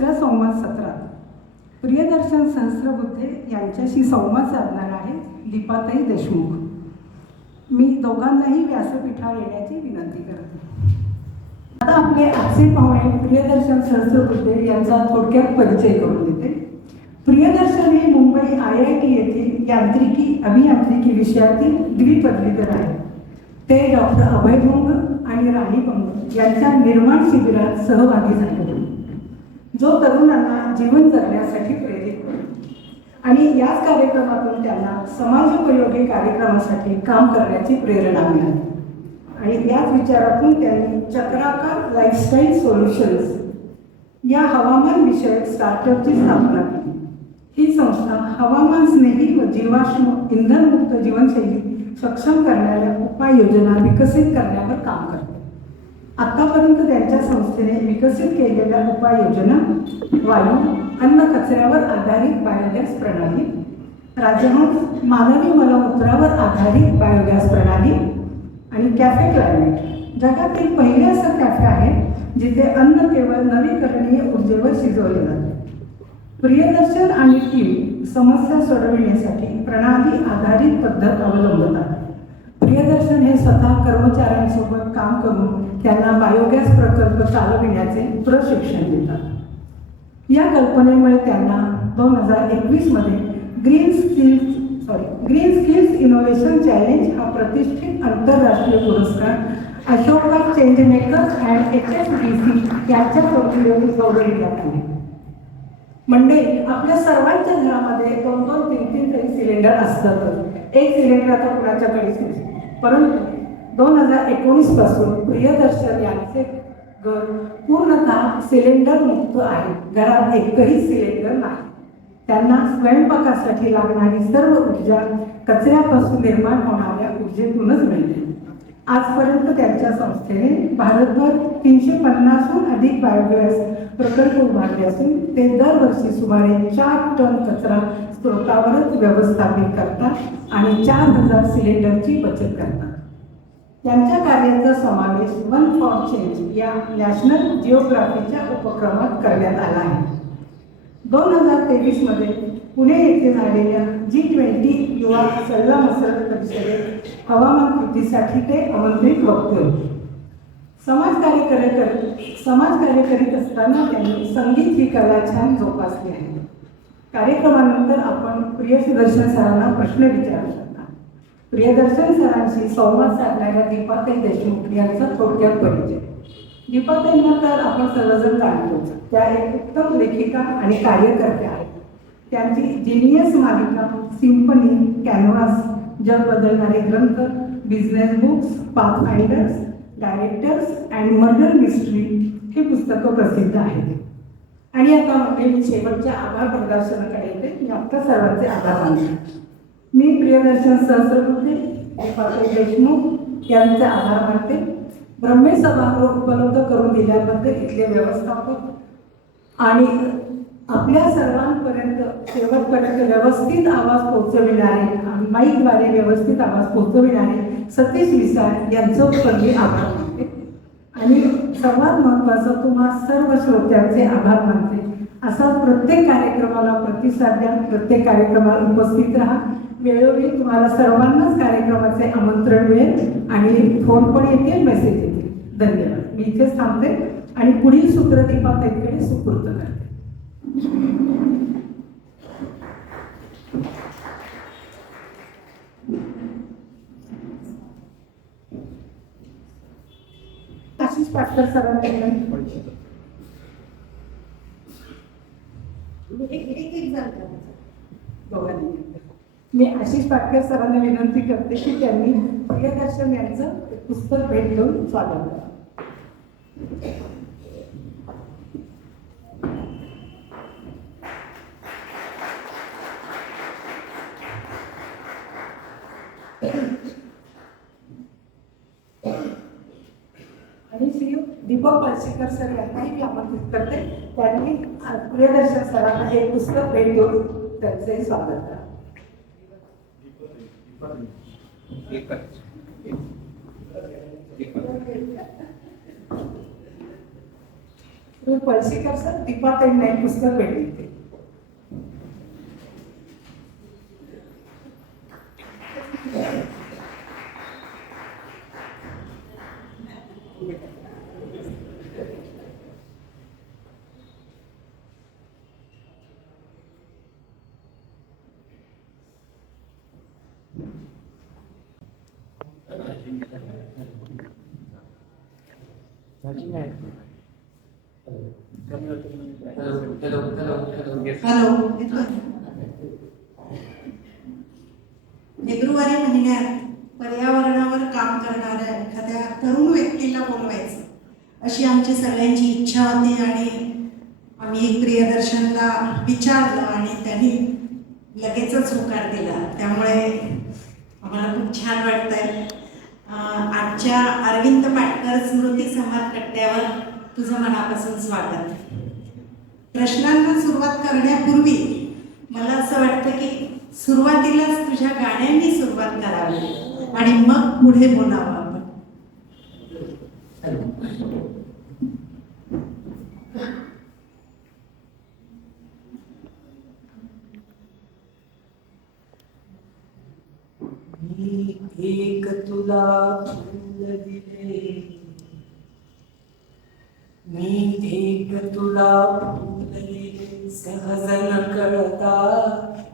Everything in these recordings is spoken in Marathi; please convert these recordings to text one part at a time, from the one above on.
दुसऱ्या संवाद सत्रात प्रियदर्शन सहस्त्रबुद्धे यांच्याशी संवाद साधणार आहे दीपाताई देशमुख. मी दोघांनाही व्यासपीठावर येण्याची विनंती करते. आता आपले आजचे पाहुणे प्रियदर्शन सहस्त्रबुद्धे यांचा थोडक्यात परिचय करून देते. प्रियदर्शन हे मुंबई IIT येथील यांत्रिकी अभियांत्रिकी विषयातील द्विपदवीधर आहेत. ते डॉक्टर अभय भंग आणि राणी भंग यांच्या निर्माण शिबिरात सहभागी झाले, जो तरुणांना जीवन जगण्यासाठी प्रेरित करतो. आणि याच कार्यक्रमातून त्यांना समाजोपयोगी कार्यक्रमासाठी काम करण्याची प्रेरणा मिळाली. आणि याच विचारातून त्यांनी चक्राकार लाईफस्टाईल सोल्युशन्स या हवामान विषयक स्टार्टअपची स्थापना केली. ही संस्था हवामान स्नेही व जीवाश्म इंधनमुक्त जीवनशैली सक्षम करणाऱ्या उपाययोजना विकसित करण्यावर काम करते. आतापर्यंत त्यांच्या संस्थेने विकसित केलेल्या उपाययोजना वायू अन्न कचऱ्यावर आधारित बायोगॅस प्रणाली, राजहंस मानवी मलमूत्रावर आधारित बायोगॅस प्रणाली आणि कॅफे क्लायमेट जगातील पहिले असं कॅफे आहे जिथे अन्न केवळ नवीकरणीय ऊर्जेवर शिजवले जाते. प्रियदर्शन आणि टीम समस्या सोडविण्यासाठी प्रणाली आधारित पद्धत अवलंबतात. प्रियदर्शन हे स्वतः कर्मचाऱ्यांसोबत काम करून त्यांना बायोगॅस प्रकल्प चालविण्याचे प्रशिक्षण देतात. या कल्पनेमुळे त्यांना 2021 मध्ये ग्रीन स्किल्स इनोव्हेशन चॅलेंज हा प्रतिष्ठित आंतरराष्ट्रीय पुरस्कार Ashoka change makers and HSBC यांच्या गौरविण्यात आले. मंडळी, आपल्या सर्वांच्या घरामध्ये 2-2, 3-3 तरी सिलेंडर असतातच. एक सिलेंडर आता कुणाच्याकडेच नाही. परंतु 2019 पासून प्रियदर्शन यांचे घर पूर्णतः सिलेंडर मुक्त आहे. घरात एकही सिलेंडर नाही. त्यांना स्वयंपाकासाठी लागणारी सर्व ऊर्जा कचऱ्यापासून निर्माण होणाऱ्या ऊर्जेतूनच मिळते. आजपर्यंत त्यांच्या संस्थेने भारतभर 350हून अधिक बायोगॅस प्रकल्प उभारले असून ते दरवर्षी सुमारे 4 टन कचरा स्त्रोतावरच व्यवस्थापित करतात आणि 4000 सिलेंडरची बचत करतात. त्यांच्या कार्याचा समावेश वन फॉर चेंज या नॅशनल जिओग्राफीच्या उपक्रमात करण्यात आला आहे. 2023 मध्ये पुणे येथे झालेल्या G20 युवा सल्लामसलत परिषदेत हवामान कृतीसाठी ते आमंत्रित वक्ते होते. समाजकार्य करीत असताना त्यांनी संगीत ही कला छान जोपासली आहे. कार्यक्रमानंतर आपण प्रियदर्शन सरांना प्रश्न विचारू शकता. प्रियदर्शन सरांशी संवाद साधणाऱ्या दीपाताई देशमुख यांचा थोडक्यात परिचय. दीपाताईंना तर आपण सर्वजण जाणतोच. त्या एक उत्तम लेखिका आणि कार्यकर्त्या आहेत. त्यांची जिनियस मालिका, सिम्फनी, कॅनव्हास, जग बदलणारे ग्रंथ, business books, pathfinders, directors and murder mystery ही पुस्तकं प्रसिद्ध आहेत. आणि आता मी शेवटच्या आभार प्रदर्शनाकडे येते. मी आत्ता सर्वांचे आभार मानते. मी प्रियदर्शन सहस्त्रबुद्धे, दीपाताई देशमुख यांचे आभार मानते. ब्रह्मे सभागृह उपलब्ध करून दिल्याबद्दल इथले व्यवस्थापक आणि आपल्या सर्वांपर्यंत शेवटपर्यंत व्यवस्थित आवाज पोहोचविणारे, माईकद्वारे व्यवस्थित आवाज पोहोचविणारे सतीश विसाळ यांचं पण मी आभार मानते. आणि सर्वात महत्त्वाचं तुम्हा सर्व श्रोत्यांचे आभार मानते. असा प्रत्येक कार्यक्रमाला प्रतिसाद द्या, प्रत्येक कार्यक्रमाला उपस्थित राहा. वेळोवेळी तुम्हाला सर्वांनाच कार्यक्रमाचे आमंत्रण मिळेल आणि फोन पण येतील, मेसेज येतील. धन्यवाद. मी इथेच थांबते आणि पुढील सूत्र दीपाताईंकडे सुपूर्द करते. आशिष पाटकर सरांकडे मी आशिष पाटकर सरांना विनंती करते की त्यांनी प्रियदर्शन यांचं पुस्तक भेट घेऊन स्वागत करा. आणि श्री दीपक पालशेकर सर यांनाही मी आमंत्रित करते. त्यांनी प्रियदर्शन सरांना हे पुस्तक भेट घेऊन त्यांचे स्वागत करा. तू पळशीकर सर दीपाताई नाही पुस्तक भेटले. हॅलो. फेब्रुवारी महिन्यात पर्यावरणावर काम करणाऱ्या एखाद्या तरुण व्यक्तीला बोलवायचं अशी आमची सगळ्यांची इच्छा होती आणि आम्ही प्रियदर्शनला विचारलं आणि त्यांनी लगेचच होकार दिला. त्यामुळे आम्हाला खूप छान वाटतंय. आजच्या अरविंद पाटकर स्मृती संवाद कट्ट्यावर तुझं मनापासून स्वागत. प्रश्नांना सुरुवात करण्यापूर्वी मला असं वाटतं की सुरुवातीलाच तुझ्या गाण्यांनी सुरुवात करावी आणि मग पुढे बोलावं आपण. एक तुला फुल दिले, मी एक तुला फुल दिले, सहज न कळता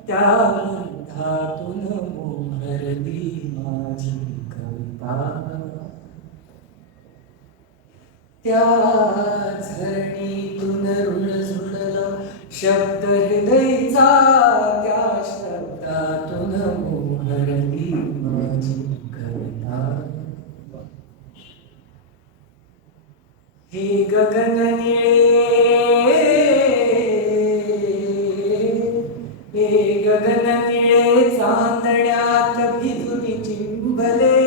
त्या गंधातून मोहरली माझी कविता. त्या झरणीतून रुळझुळला शब्द हृदयचा, त्या शब्दातून मोहरली माझी कविता. हे गगन निळे, हे गगन निळे चांदण्यात भिजून चिंबले,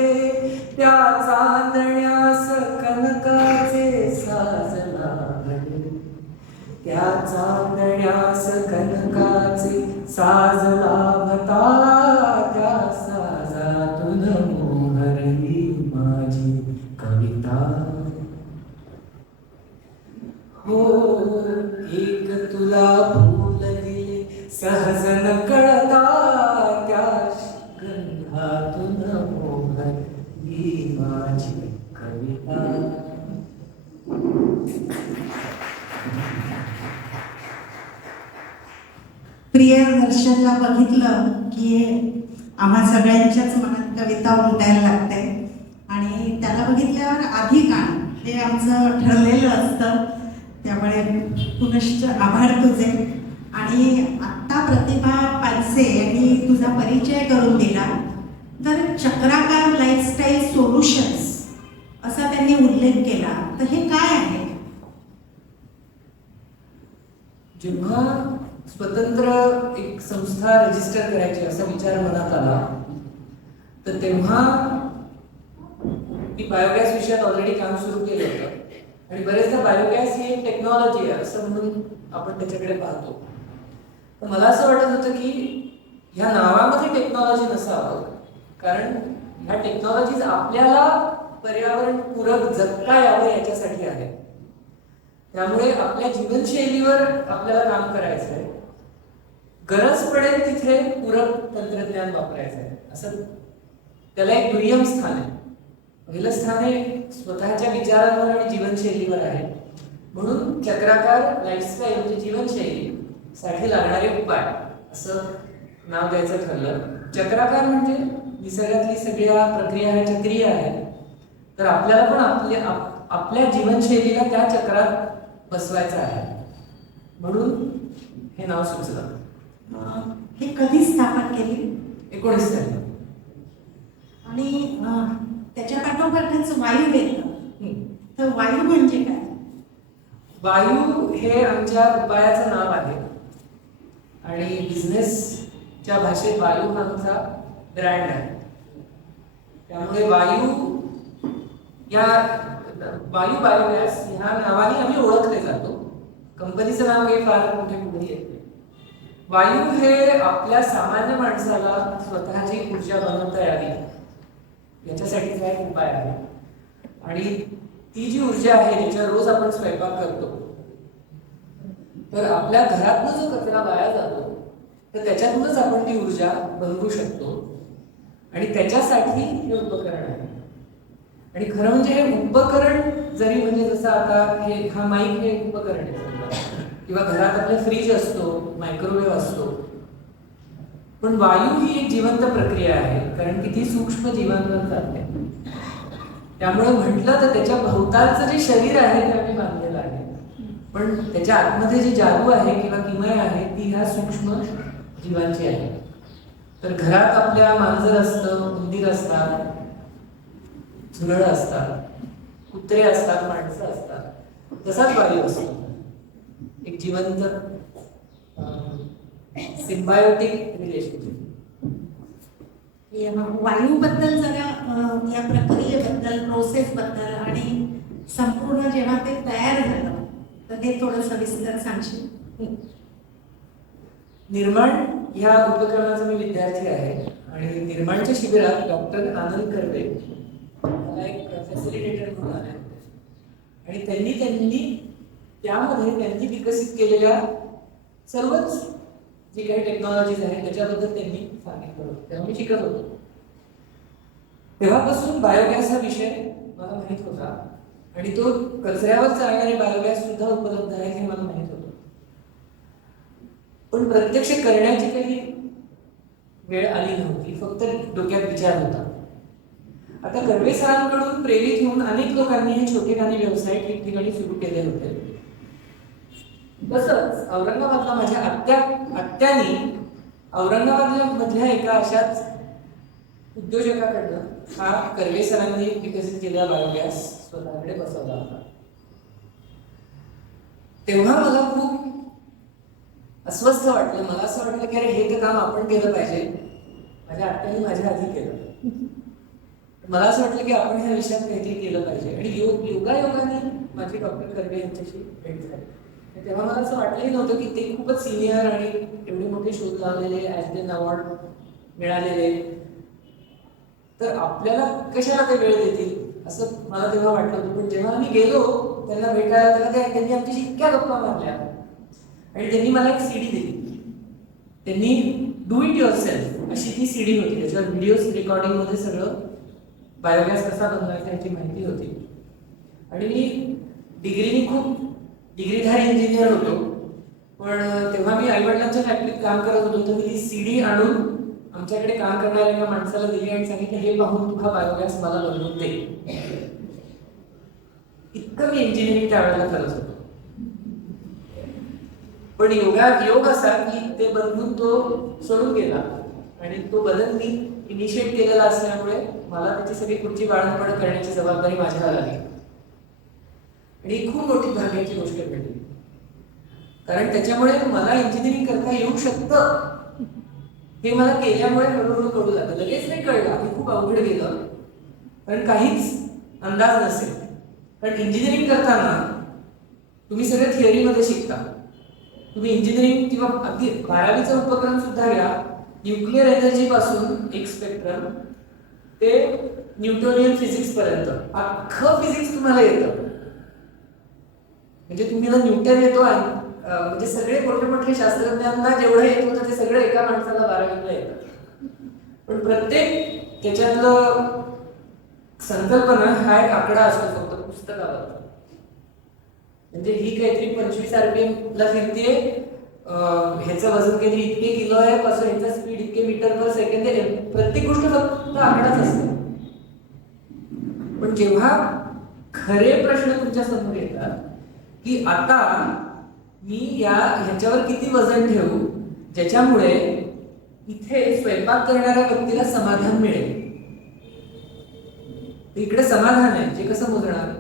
त्या चांदण्यास कनकाचे साज लागले, त्या चांदण्यास कनकाचे साज लाभता, त्या साजातून मोहरली माझी कविता. हो एक तुला फूल दिले, सहज न कळता त्या गंधातून मोहरली माझी कविता. प्रियदर्शनला बघितलं की आम्हा सगळ्यांच्याच मनात कविता उमटायला लागते आणि त्याला बघितल्यावर आधी गाणं हे आमचं ठरलेलं असतं. त्यामुळे पुनश्च आभार तुझे. आणि आत्ता प्रतिभा पानसे यांनी तुझा परिचय करून दिला. तर चक्राकार लाईफस्टाईल सोल्युशन्स असा त्यांनी उल्लेख केला, तर हे काय आहे? जेव्हा स्वतंत्र एक संस्था रजिस्टर करायची असा विचार मनात आला, तर तेव्हा मी बायोगॅस विषयात ऑलरेडी काम सुरू केलं होतं आणि बरेचदा बायोगॅस ही एक टेक्नॉलॉजी आहे असं म्हणून आपण त्याच्याकडे पाहतो. तर मला असं वाटत होतं की ह्या नावामध्ये टेक्नॉलॉजी नसावं, कारण ह्या टेक्नॉलॉजीज आपल्याला पर्यावरण पूरक जगता यावं याच्यासाठी आहे. त्यामुळे आपल्या जीवनशैलीवर आपल्याला काम करायचं आहे. गरज पडेल तिथे पूरक तंत्रज्ञान वापरायचं आहे, असं त्याला एक दुय्यम स्थान आहे. पहिलं स्थान हे स्वतःच्या विचारांवर आणि जीवनशैलीवर आहे. म्हणून चक्राकार लाईफस्टाईल म्हणजे जीवनशैली साठी लागणारे उपाय असं नाव द्यायचं ठरलं. चक्राकार म्हणजे निसर्गातली सगळ्या प्रक्रिया ह्या चक्रीय आहेत, तर आपल्याला पण आपल्या जीवनशैलीला त्या चक्रात बसवायचं आहे, म्हणून हे नाव सुचलं. हे कधी स्थापन केली? 19 तारीख. आणि त्याच्या पाठोपाठच वायू येतं, तर वायू म्हणजे काय? वायू हे आमच्या उपायाचं नाव आहे आणि बिझनेसच्या भाषेत वायू हा आमचा ब्रँड आहे. त्यामुळे वायू बायोगॅस ह्या नावाने आम्ही ओळखले जातो. कंपनीचं नाव हे फार मोठे पुढे येते. वायू हे आपल्या सामान्य माणसाला स्वतःची ऊर्जा बनवता यावी याच्यासाठीचा एक उपाय आहे. आणि ती जी ऊर्जा आहे ज्याच्यावर रोज आपण स्वयंपाक करतो तर आपल्या घरातनं जो कचरा वाया जातो तर त्याच्यातूनच आपण ती ऊर्जा बनवू शकतो आणि त्याच्यासाठी हे उपकरण आहे. आणि खरं म्हणजे हे उपकरण जरी म्हणजे जसं आता हा माईक हे उपकरण आहे समजा, किंवा घरात आपले फ्रीज असतो, मायक्रोवेव्ह असतो, पण वायू ही एक जिवंत प्रक्रिया आहे, कारण की ती सूक्ष्म जीवांवर चालते. त्यामुळे म्हटलं तर त्याच्या भोवतालचं जे शरीर आहे ते आम्ही बांधलेलं आहे, पण त्याच्या आतमध्ये जी जादू आहे किंवा किमया आहे ती ह्या सूक्ष्म जीवांची आहे. तर घरात आपल्या मांजर असतं, उंदीर असतात, झुरळ असतात, कुत्रे असतात, माणसं असतात, तसाच वायू असतो. एक जिवंत सिम्बायोटिक रिलेशनशिप. वायूबद्दल जरा या प्रक्रियेबद्दल, प्रोसेसबद्दल आणि संपूर्ण जेव्हा ते तयार झालं तर ते थोडं सविस्तर सांगशील? निर्माण ह्या उपक्रमाचा मी विद्यार्थी आहे आणि निर्माणच्या शिबिरात डॉक्टर आनंद कर्वे मला एक फॅसिलिटेटर म्हणून आले होते आणि त्यांनी त्यामध्ये विकसित केलेल्या सर्वच जी काही टेक्नॉलॉजीज आहेत त्याच्याबद्दल त्यांनी सांगितलं होतं. तेव्हा मी शिकत होतो. तेव्हापासून बायोगॅस हा विषय मला माहित होता आणि तो कचऱ्यावर चालणारे बायोगॅस सुद्धा उपलब्ध आहे हे मला माहित होतं, पण प्रत्यक्ष करण्याची काही वेळ आली नव्हती, फक्त डोक्यात विचार होता. आता कर्वे सरांकडून प्रेरित होऊन अनेक लोकांनी हे छोटेखानी व्यवसाय ठिकठिकाणी सुरू केले होते. तसंच औरंगाबादला माझ्या आत्यानी औरंगाबादला मधल्या एका अशाच उद्योजकाकडनं हा कर्वे सरांनी विकसित केलेला बायोगॅस स्वतःकडे बसवला होता. तेव्हा मला खूप अस्वस्थ वाटलं. मला असं वाटलं की अरे हे तर काम आपण केलं पाहिजे. माझ्या आत्याने माझ्या आधी केलं. मला असं वाटलं की आपण ह्या विषयात काहीतरी केलं पाहिजे आणि योगायोगाने माझी डॉक्टर कर्वे यांच्याशी भेट झाली. तेव्हा मला असं वाटलंही नव्हतं की ते खूपच सिनियर आणि एवढे मोठे शोध लावलेले, ॲस्डेन अवॉर्ड मिळालेले, तर आपल्याला कशाला ते वेळ देतील असं मला तेव्हा वाटलं होतं. पण जेव्हा आम्ही गेलो त्यांना भेटायला तेव्हा त्यांनी आमच्याशी इतक्या गप्पा मारल्या आणि त्यांनी मला एक सीडी दिली. त्यांनी डू इट युअर सेल्फ अशी ती सीडी होती. त्याच्यावर व्हिडिओ रेकॉर्डिंगमध्ये सगळं बायोगॅस कसा बनवायचा याची माहिती होती. आणि मी डिग्रीधारी इंजिनियर होतो, पण तेव्हा मी आईवडिलांच्या फॅक्टरीत काम करत होतो. तर मी ती सीडी आणून आमच्याकडे काम करणाऱ्या एका माणसाला दिली आणि सांगितलं हे पाहून तू हा बायोगॅस मला बनवून दे. इतकं मी इंजिनिअरिंग त्यावेळेला करत होतो. पण योग असा की ते बनवून तो सोडून गेला आणि तो बदल मी इनिशिएट केलेला असल्यामुळे मला त्याची सगळी पुढची बाळंपण करण्याची जबाबदारी माझ्यावर आली आणि खूप मोठी भाग्याची गोष्ट घडली. कारण त्याच्यामुळे मला इंजिनिअरिंग करता येऊ शकतं हे मला केल्यामुळे हळूहळू कळू लागलं. लगेच नाही कळलं, हे खूप अवघड गेलं, कारण काहीच अंदाज नसेल. कारण इंजिनिअरिंग करताना तुम्ही सगळं थिअरीमध्ये शिकता. तुम्ही इंजिनिअरिंग किंवा अगदी 12वीचं उपक्रम सुद्धा घ्या, न्यूक्लिअर एनर्जी पासून एक स्पेक्ट्रम ते न्यूटोनियन फिजिक्स पर्यंत अख्खं फिजिक्स तुम्हाला येतं. म्हणजे तुम्हाला न्यूटन येतो म्हणजे सगळे मोठे मोठे शास्त्रज्ञांना जेवढं येत होतं ते सगळं एका माणसाला 12वीला येतं. पण प्रत्येक त्याच्यातलं संकल्पना हा एक आकडा असतो फक्त पुस्तकावर. म्हणजे ही काहीतरी 25 RPM ला फिरते, ह्याचं वजन काहीतरी इतके किलो आहे, कसं ह्याचा स्पीड इतके मीटर पर सेकंद आहे. प्रत्येक गोष्ट फक्त आकडाच असते. पण जेव्हा खरे प्रश्न तुमच्या समोर येतात की आता मी ह्याच्यावर किती वजन ठेवू ज्याच्यामुळे इथे स्वयंपाक करणाऱ्या व्यक्तीला समाधान मिळेल, इकडे समाधान आहे जे कसं मोजणार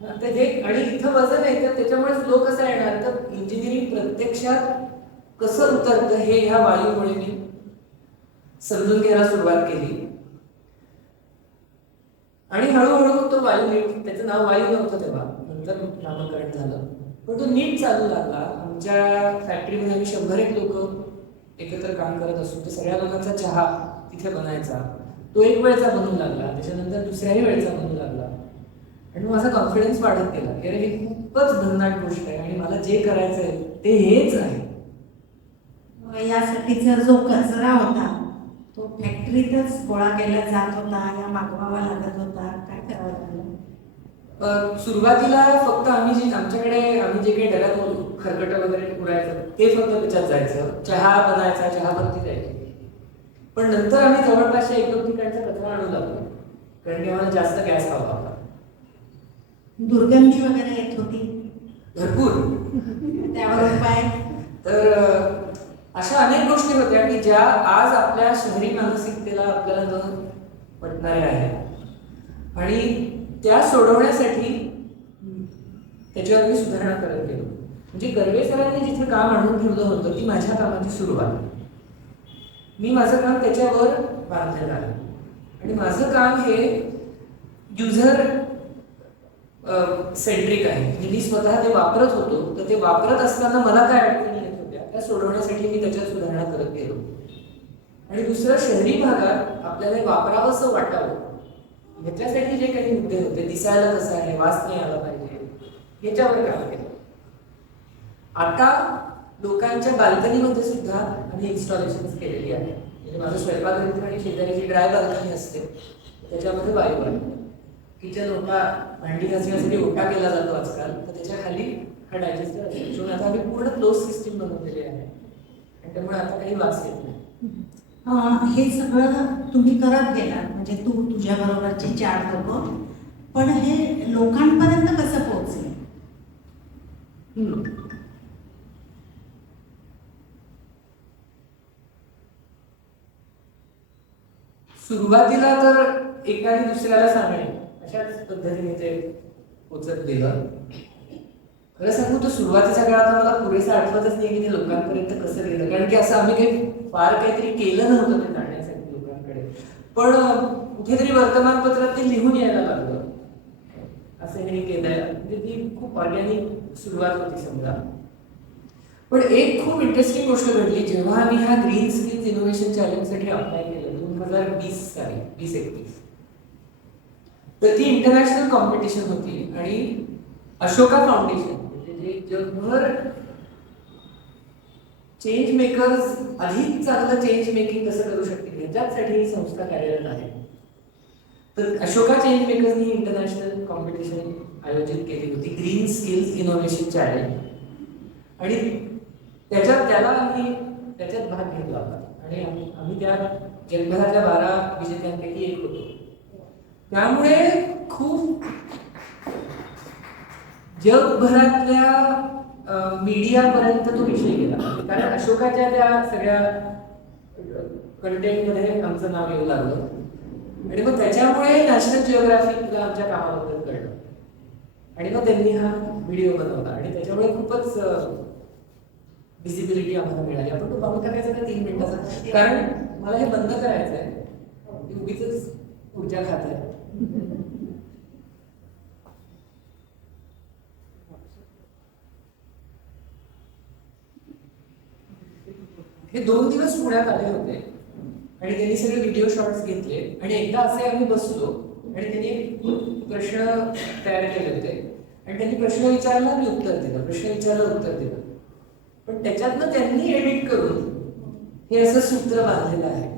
आणि इथं वजन आहे तर त्याच्यामुळे फ्लो कसा येणार. तर इंजिनिअरिंग प्रत्यक्षात कसं उतरतं हे ह्या वायूमुळे मी समजून घ्यायला सुरुवात केली आणि हळूहळू तो वायू, त्याचं नाव वायू नव्हतं तेव्हा, नंतर नामकरण झालं, पण तो नीट चालू लागला. आमच्या फॅक्टरीमध्ये आम्ही 100 लोक एकत्र काम करत असतो. तर सगळ्या लोकांचा चहा तिथे बनायचा. तो एक वेळचा बनू लागला, त्याच्यानंतर दुसऱ्याही वेळचा बनू लागला आणि माझा कॉन्फिडन्स वाढत गेला की अरे ही खूपच भन्नाट गोष्ट आहे आणि मला जे करायचं आहे ते हेच आहे. यासाठीचा जो कचरा होता तो फॅक्टरीतच गोळा केला जात होता या मागवावा लागत होता, काय करावं लागलं? सुरुवातीला फक्त आम्ही जे काही डब्यात खरकटं वगैरे उडायचं ते फक्त त्याच्यात जायचं. चहा बनायचा, चहा पत्ती जायची. पण नंतर आम्ही जवळपासच्या 1-2 ठिकाणचा कचरा आणू लागलो कारण की आम्हाला जास्त गॅस हवा होता. दुर्गंधी वगैरे येत होती, भरपूर. त्यावर उपाय? तर अशा अनेक गोष्टी होत्या की ज्या आज आपल्या शहरी मानसिकतेला आपल्याला न पटणाऱ्या आहेत आणि त्या सोडवण्यासाठी त्याच्यावर मी सुधारणा करत गेलो. म्हणजे कर्वे सरांनी जिथे काम आणून ठेवलं होतं ती माझ्या कामाची सुरुवात. मी माझं काम त्याच्यावर बांधलेलं आहे आणि माझं काम हे युजर सेंट्रिक आहे. म्हणजे मी स्वतः ते वापरत होतो, तर ते वापरत असताना मला काय अडचणी येत होत्या त्या सोडवण्यासाठी मी त्याच्यात सुधारणा करत गेलो. आणि दुसरं, शहरी भागात आपल्याला वापरावंसं वाटावं ह्याच्यासाठी जे काही मुद्दे होते, दिसायला कसं आहे, वास नाही आला पाहिजे, याच्यावर काम केलं. आता लोकांच्या बाल्कनीमध्ये सुद्धा आम्ही इन्स्टॉलेशन केलेली आहे. म्हणजे माझं स्वयंपाकघर आणि शेजारी जी ड्राय बाल्कनी असते त्याच्यामध्ये वायू आहे. किचन ओटा, भांडी घासण्यासाठी ओटा केला जातो आजकाल, तर त्याच्या खाली हा डायजेस्टर असतो. आता आम्ही पूर्ण क्लोज सिस्टीम बनवलेली आहे आणि त्यामुळे आता काही वास येत नाही. हे सगळं तुम्ही करत गेलात, म्हणजे तू, तुझ्या बरोबरचे 4 लोक, पण हे लोकांपर्यंत कसं पोहोचले? सुरुवातीला तर एकाने दुसऱ्याला सांगणे अशाच पद्धतीने ते पोचत गेलं. खरं सांगू तर सुरुवातीच्या काळात मला पुरेसं आठवतच नाही की ते लोकांपर्यंत कसं गेलं, कारण की असं आम्ही फार काहीतरी केलं नव्हतं ते जाण्यासाठी लोकांकडे. पण कुठेतरी वर्तमानपत्रात ते लिहून यायला लागलं, असं हे केलंय. म्हणजे ती खूप ऑर्गॅनिक सुरुवात होती समजा. पण एक खूप इंटरेस्टिंग गोष्ट घडली जेव्हा आम्ही ह्या ग्रीन स्किल्स इनोव्हेशन चॅलेंजसाठी अप्लाय केलं 2020 साली, 2021. तर ती इंटरनॅशनल कॉम्पिटिशन होती आणि अशोका फाउंडेशन, म्हणजे जे जगभर चेंज मेकर्स अधिक चांगलं चेंज मेकिंग कसं करू शकतील याच्यासाठी ही संस्था कार्यरत आहे. तर अशोका चेंज मेकर्सनी इंटरनॅशनल कॉम्पिटिशन आयोजित केली होती, ग्रीन स्किल्स इनोव्हेशन चॅलेंज. आणि त्याला आम्ही त्याच्यात भाग घेतला होता आणि आम्ही त्या जगभरातल्या 12 विजेत्यांपैकी एक होतो. त्यामुळे खूप जगभरातल्या मीडियापर्यंत तो विषय गेला, कारण अशोकाच्या त्या सगळ्या कंटेंटमध्ये आमचं नाव येऊ लागलं आणि मग त्याच्यामुळे नॅशनल जिओग्राफिकला आमच्या कामाबद्दल कळलं आणि मग त्यांनी हा व्हिडिओ बनवला आणि त्याच्यामुळे खूपच विजिबिलिटी आम्हाला मिळाली. आपण तो पाहून टाकायचा का 3 मिनिटाचा, कारण मला हे बंद करायचं आहे, उगीच ऊर्जा खात आहे. हे 2 दिवस पुण्यात आले होते आणि त्यांनी सगळे व्हिडिओ शॉट्स घेतले आणि एकदा असे आम्ही बसलो आणि त्यांनी एक प्रश्न तयार केले होते आणि त्यांनी प्रश्न विचारला, मी उत्तर दिलं, प्रश्न विचारला, उत्तर दिलं. पण त्याच्यातनं त्यांनी एडिट करून हे असं सूत्र बांधलेलं आहे.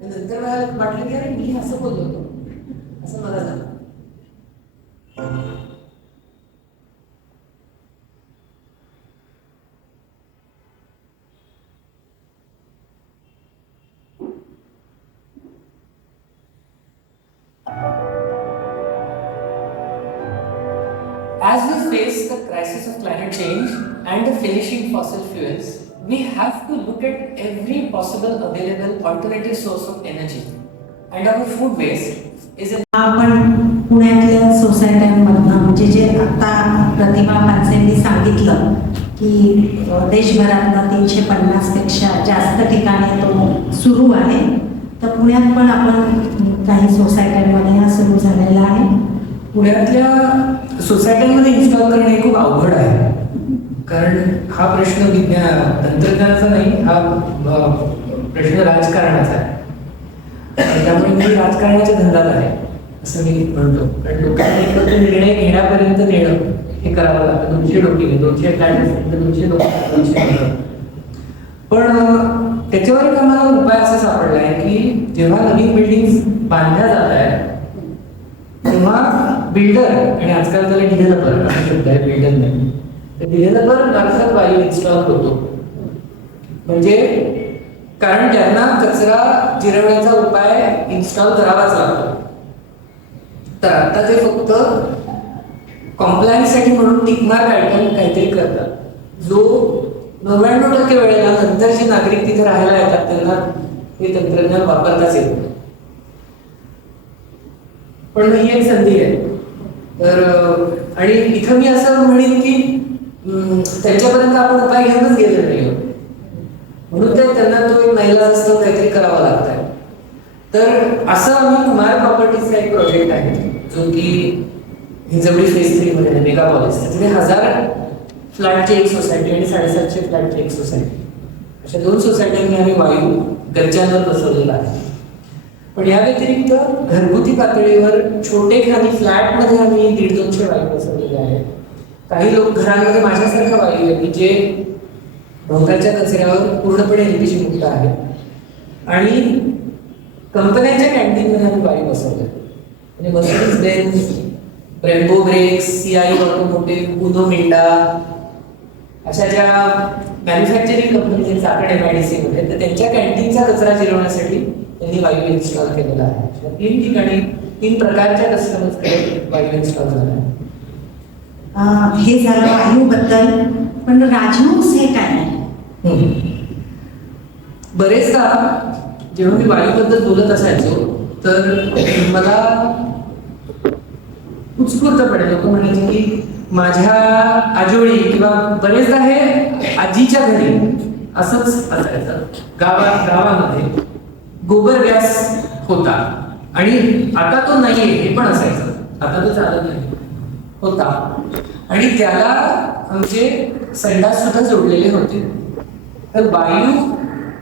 नंतर मला वाटलं की अरे मी असं बोललो होतो, असं मला झालं. As we face the crisis of climate change and the finishing fossil fuels, we have to look at every possible available alternative source of energy. And our food waste is a... आपण पुण्यातल्या सोसायट्यांमधनं, म्हणजे जे आता प्रतिमा पानसेंनी सांगितलं की देशभरातनं 350 पेक्षा जास्त ठिकाणी तो सुरू आहे, तर पुण्यात पण आपण काही सोसायट्यांमध्ये हा सुरू झालेला आहे. पुण्यातल्या सोसायट्यांमध्ये इन्स्टॉल करणे हे खूप अवघड आहे, कारण हा प्रश्न तंत्रज्ञानाचा नाही, हा प्रश्न राजकारणाचा आहे. त्यामुळे मी राजकारणाच्या धंद्यात आहे असं मी म्हणतो. कारण लोकांना एकत्र निर्णय घेण्यापर्यंत नेणं हे करावं लागतं. 200 डोके 200 फ्लॅट असेल तर 200 लोक. पण त्याच्यावर एक आम्हाला उपाय असा सापडला आहे की जेव्हा नवीन बिल्डिंग बांधल्या जात आहेत तेव्हा बिल्डर, आणि आजकाल त्याला डिव्हेलपर असा शब्द आहे, बिल्डर नाही, तर डिव्हेलपर मार्फत वायू इन्स्टॉल होतो. म्हणजे कारण त्यांना कचरा जिरवण्याचा उपाय इन्स्टॉल करावाच लागतो. तर आता ते फक्त कॉम्प्लायन्ससाठी म्हणून टिकमार्क आयटम काहीतरी करतात, जो 99% वेळेला नंतर जे नागरिक तिथे राहायला येतात त्यांना हे तंत्रज्ञान वापरताच येत नाही. पण ही एक संधी आहे. तर आणि इथं मी असं म्हणेन की त्यांच्यापर्यंत आपण उपाय घेऊनच गेलो नाही, म्हणून ते त्यांना तो एक महिला असतो काहीतरी करावं लागतंय. तर असं आम्ही कुमार प्रॉपर्टीजचा एक प्रोजेक्ट आहे जो की हिंजवडी फेज 3 मध्ये मेगा पॉलिस, तिथे 1000 फ्लॅटची एक सोसायटी आणि 750 फ्लॅटची एक सोसायटी, अशा 2 सोसायट्यांनी आम्ही वायू गच्च्यांवर बसवलेला आहे. पण या व्यतिरिक्त घरगुती पातळीवर छोटे खाली फ्लॅटमध्ये आम्ही 150-200 वायू बसवलेले आहेत. काही लोक घरांमध्ये माझ्यासारखा वायू आहे की जे भोवतालच्या कचऱ्यावर पूर्णपणे एलपीजी मुक्त आहे. आणि कंपन्यांच्या कॅन्टीनमध्ये आम्ही वायू बसवले, म्हणजे Mercedes Benz, Brembo breaks, CI automotive, Uno Minda अशा ज्या मॅन्युफॅक्चरिंग कंपनीज आहेत चाकण MIDC मध्ये, तर त्यांच्या कॅन्टीनचा कचरा जिरवण्यासाठी त्यांनी वायू इन्स्टॉल केलेला आहे. 3 ठिकाणी 3 प्रकारच्या कस्टमर्सकडे वायू इन्स्टॉल झाला आहे. हे झालं वायूबद्दल. पण राजहंस हे काय? बरेचदा जेव्हा मी वायूबद्दल बोलत असायचो तर मला उत्स्फूर्तपणे लोक म्हणायचे की माझ्या आजोळी किंवा बरेचदा हे आजीच्या घरी असंच असायचं. गावामध्ये गोबर गॅस होता आणि आता तो नाहीये हे पण असायचं, आता तो चालत नाही होता. आणि त्याला आमचे संडास सुद्धा जोडलेले होते. तर वायू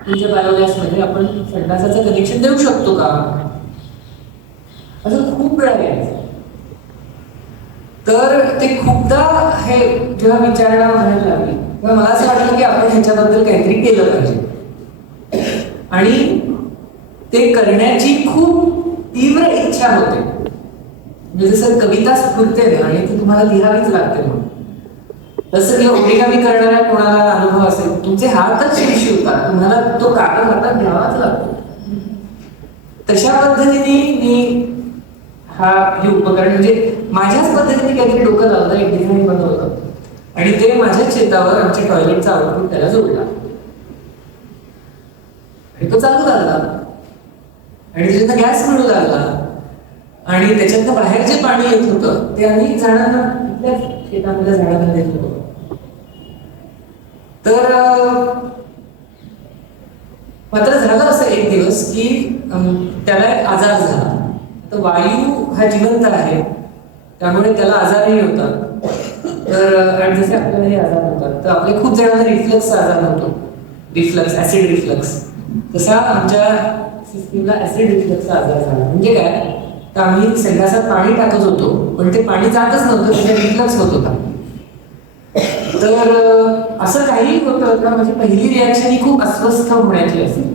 तुमच्या बायोगॅसमध्ये आपण संडासाचं कनेक्शन देऊ शकतो का, असं खूप वेळा यायचं. तर ते खूपदा हे जेव्हा विचारणा व्हायला लागली तेव्हा मला असं वाटलं की आपण ह्याच्याबद्दल काहीतरी केलं पाहिजे. आणि ते करण्याची खूप तीव्र इच्छा होते. म्हणजे जसं कविता स्फुरते ना आणि ती तुम्हाला लिहावीच लागते म्हणून, तसं की ओरिगामी करणाऱ्या कोणाला अनुभव असेल, तुमचे हातच शिवशी होतात, तुम्हाला तो कागद हातात घ्यावाच लागतो. तशा पद्धतीने मी हे उपकरण म्हणजे माझ्याच पद्धतीने काहीतरी डोकं लावलं, एक डिझाईन बनवलं आणि ते माझ्या शेतावर आमच्या टॉयलेटचा आउटपुट त्याला जोडला आणि तो चालू लागला आणि त्याच्यात गॅस मिळू लागला आणि त्याच्यातनं बाहेर जे पाणी येत होतं ते आम्ही झाडांना इथल्याच शेतामध्ये झाडांना देत होतो. तर मात्र झालं असं एक दिवस की त्याला एक आजार झाला. तर वायू हा जिवंत आहे त्यामुळे त्याला आजारही होता. तर आणि जसे आपल्याला हे आजार होतात तर आपले खूप जणांना रिफ्लक्सचा आजार होतो, रिफ्लक्स, ऍसिड रिफ्लक्स. तसा आमच्या सिस्टीमला ऍसिड रिफ्लक्सचा आजार झाला. म्हणजे काय, तर आम्ही संडासात पाणी टाकत होतो पण ते पाणी जातच नव्हतं, त्याचा रिफ्लक्स होत होता. तर असं काही होतं का माझी पहिली रिॲक्शन ही खूप अस्वस्थ होण्याची असेल,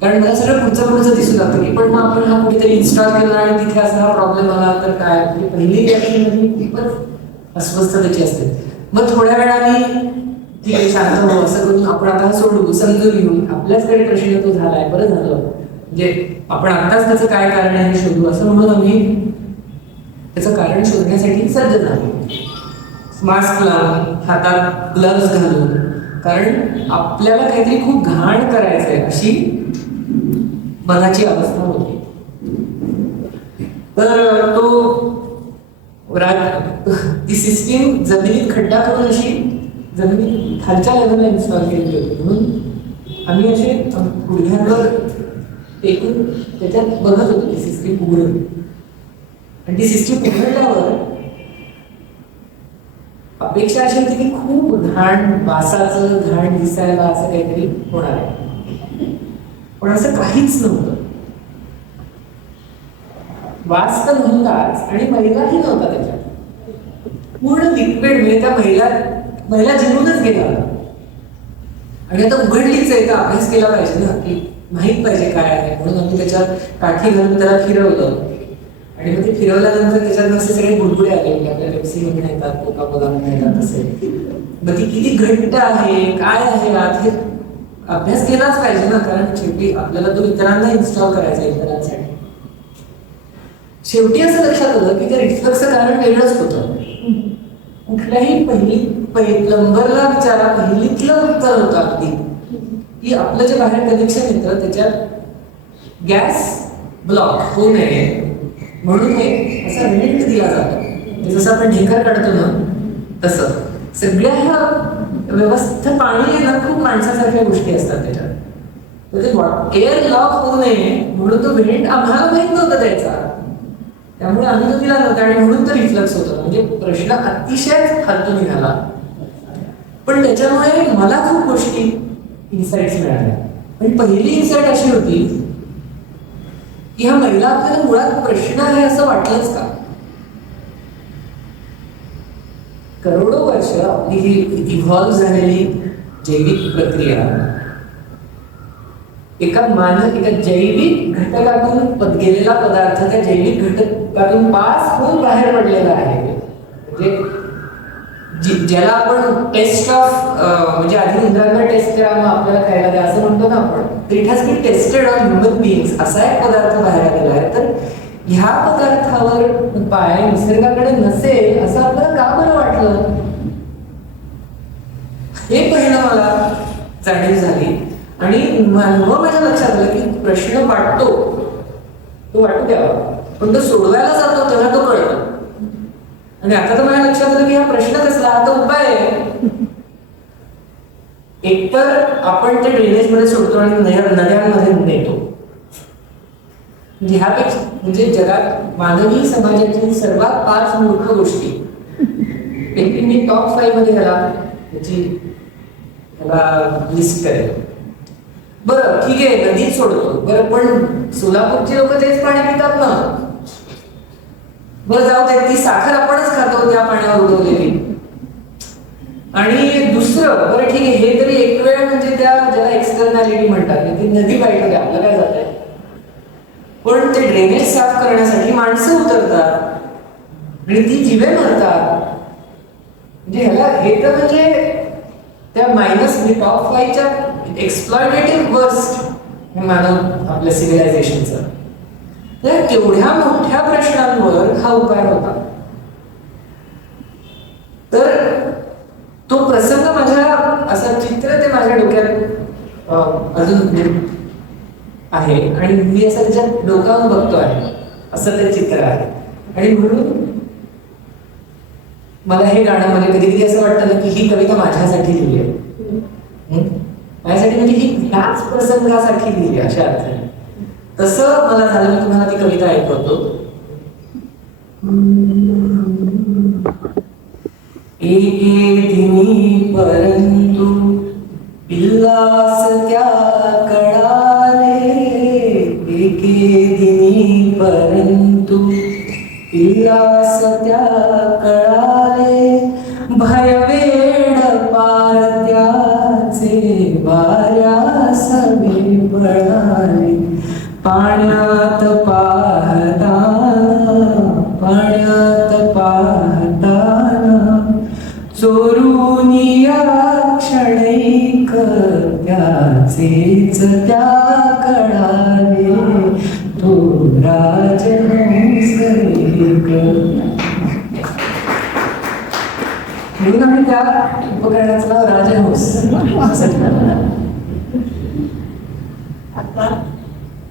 कारण मला सगळं पुढचं दिसू लागतं की पण मग आपण हा कुठेतरी इन्स्टॉल केला आणि तिथे असा हा प्रॉब्लेम आला तर काय. म्हणजे पहिली रिॲक्शन म्हणजे खूपच अस्वस्थतेची असते. मग थोड्या वेळाने ठीक आहे शांत हो, असं करून आपण आता सोडू, समजून घेऊन आपल्याचकडे प्रश्न तो झालाय, बरं झालं म्हणजे आपण आत्ताच त्याचं काय कारण आहे हे शोधू, असं म्हणून आम्ही त्याचं कारण शोधण्यासाठी सज्ज झालो. मास्क लावून, हातात ग्लव्स घालून, कारण आपल्याला काहीतरी खूप घाण करायचंय अशी मनाची अवस्था होती. तर ती सिस्टीम जमिनीत खड्डा करून अशी जमिनीत खालच्या लेवलला इन्स्टॉल केलेली होती. म्हणून आम्ही असे गुडघ्यांवर टेकून त्याच्यात बघत होतो ती सिस्टीम उघडून. आणि ती सिस्टीम उघडल्यावर अपेक्षा अशी होती की खूप घाण वासाचं, घाण दिसायला असं काहीतरी होणार आहे, पण असं काहीच नव्हतं. वास तर नव्हताच आणि मैलाही नव्हता त्याच्यात. पूर्ण लिक्विड म्हणजे त्या मैला जिरूनच गेला. आणि आता उघडलीच आहे तर अभ्यास केला पाहिजे ना, की माहीत पाहिजे काय आहे. म्हणून आम्ही त्याच्यात काठी घालून त्याला फिरवलं आणि मग ते फिरवल्यानंतर त्याच्यात असे सगळे बुडबुडे आले की आपल्या पेप्सी म्हणून येतात, कोका कोला म्हणून येतात तसे. मग ती किती घट्ट आहे, काय आहे आत, हे अभ्यास केलाच पाहिजे ना, कारण शेवटी आपल्याला तो इतरांना इन्स्टॉल करायचा इतरांसाठी. शेवटी असं लक्षात आलं की ते रिफ्लक्सचं कारण वेगळंच होतं. कुठल्याही प्लंबरला विचारा, पहिलीतलं उत्तर होतं अगदी की आपलं जे बाहेर कनेक्शन येतं त्याच्यात गॅस ब्लॉक होऊ नये म्हणून हे असा व्हेंट दिला जातो. जसं आपण ढेकर काढतो ना तसं सगळ्या ह्या व्यवस्थित पाणी आहे ना, खूप माणसासारख्या गोष्टी असतात त्याच्यात. म्हणजे एअर लॉक होऊ नये म्हणून तो व्हेंट आम्हाला माहित नव्हता द्यायचा, त्यामुळे आम्ही तो दिला नव्हता आणि म्हणून तो रिफ्लक्स होतो. म्हणजे प्रश्न अतिशय फालतू निघाला, पण त्याच्यामुळे मला खूप गोष्टी इन्साइट्स मिळाल्या. पण पहिली इन्साइट अशी होती की हा महिला आपल्याला मुळात प्रश्न आहे असं वाटलंच का? करोडो वर्ष आपली ही इव्हॉल्व्ह झालेली जैविक प्रक्रिया एका जैविक घटकातून गेलेला पदार्थ त्या जैविक घटकातून पास होऊन बाहेर पडलेला आहे. म्हणजे ज्याला आपण टेस्ट ऑफ म्हणजे आधी इंद्रांना टेस्ट करा मग आपल्याला खायला द्या असं म्हणतो ना आपण, तर it has been tested on human beings असा एक पदार्थ बाहेर आलेला आहे. तर ह्या पदार्थावर पाय निसर्गाकडे नसेल असं आपल्याला का बरं वाटलं, हे पहिलं मला जाणीव झाली. आणि माझ्या लक्षात आलं की प्रश्न वाटतो तो वाटू द्यावा, पण तो सोडवायला जातो तेव्हा तो कळतो. आणि आता तर माझ्या लक्षात आलं की हा प्रश्न कसला, आता उपाय आहे. एकतर आपण ते ड्रेनेज मध्ये सोडतो आणि नद्यांमध्ये नेतो. ह्यापेक्षा म्हणजे जगात मानवी समाजातील सर्वात 5 मूर्ख गोष्टी पैकी मी टॉप 5 मध्ये त्याची लिस्ट करेल. बरं ठीक आहे, नदीत सोडतो, बरं पण सोलापूरची लोक तेच पाणी पितात ना. बरं जाऊ दे, ती साखर आपणच खातो त्या पाण्यावर उडवलेली. आणि दुसरं, बरं ठीक आहे, हे तरी एक वेळ म्हणजे त्या ज्याला एक्सटर्नॅलिटी म्हणतात, ती नदी वाईट होते, आपलं काय जात आहे. पण ते ड्रेनेज साफ करण्यासाठी माणसं उतरतात आणि ती जीवे मरतात. म्हणजे ह्याला हे तर म्हणजे त्या मायनस टॉप 5च्या एक्सप्लॉयटेटिव्ह वर्स्ट मानव आपल्या सिव्हिलायझेशनचं. तर तेवढ्या मोठ्या प्रश्नांवर हा उपाय होता. तर तो प्रसंग माझ्या असं चित्र ते माझ्या डोक्यात अजून आहे आणि मी असं त्याच्यात डोकावून बघतो आहे असं ते चित्र आहे. आणि म्हणून मला हे गाणं म्हणजे कधी कधी असं वाटतं ना की ही कविता माझ्यासाठी लिहिली आहे, माझ्यासाठी म्हणजे ही ह्याच प्रसंगासाठी लिहिली अशा अर्थाने. तसं मला झालं, मी तुम्हाला ती कविता ऐकवतो. एके दिनी परंतु पिल्लास त्या कळाले, एके दिनी परंतु पिल्लास त्या कळाले, भयवेड पारत्याचे वाऱ्यास विबळाले. पाण्यात पाहताना चोरून या क्षणैक त्याचेच त्या कळाले, तो राजहंस एक. म्हणून आम्ही त्या उपकरणाचं नाव राजहंस असं ठेवलं.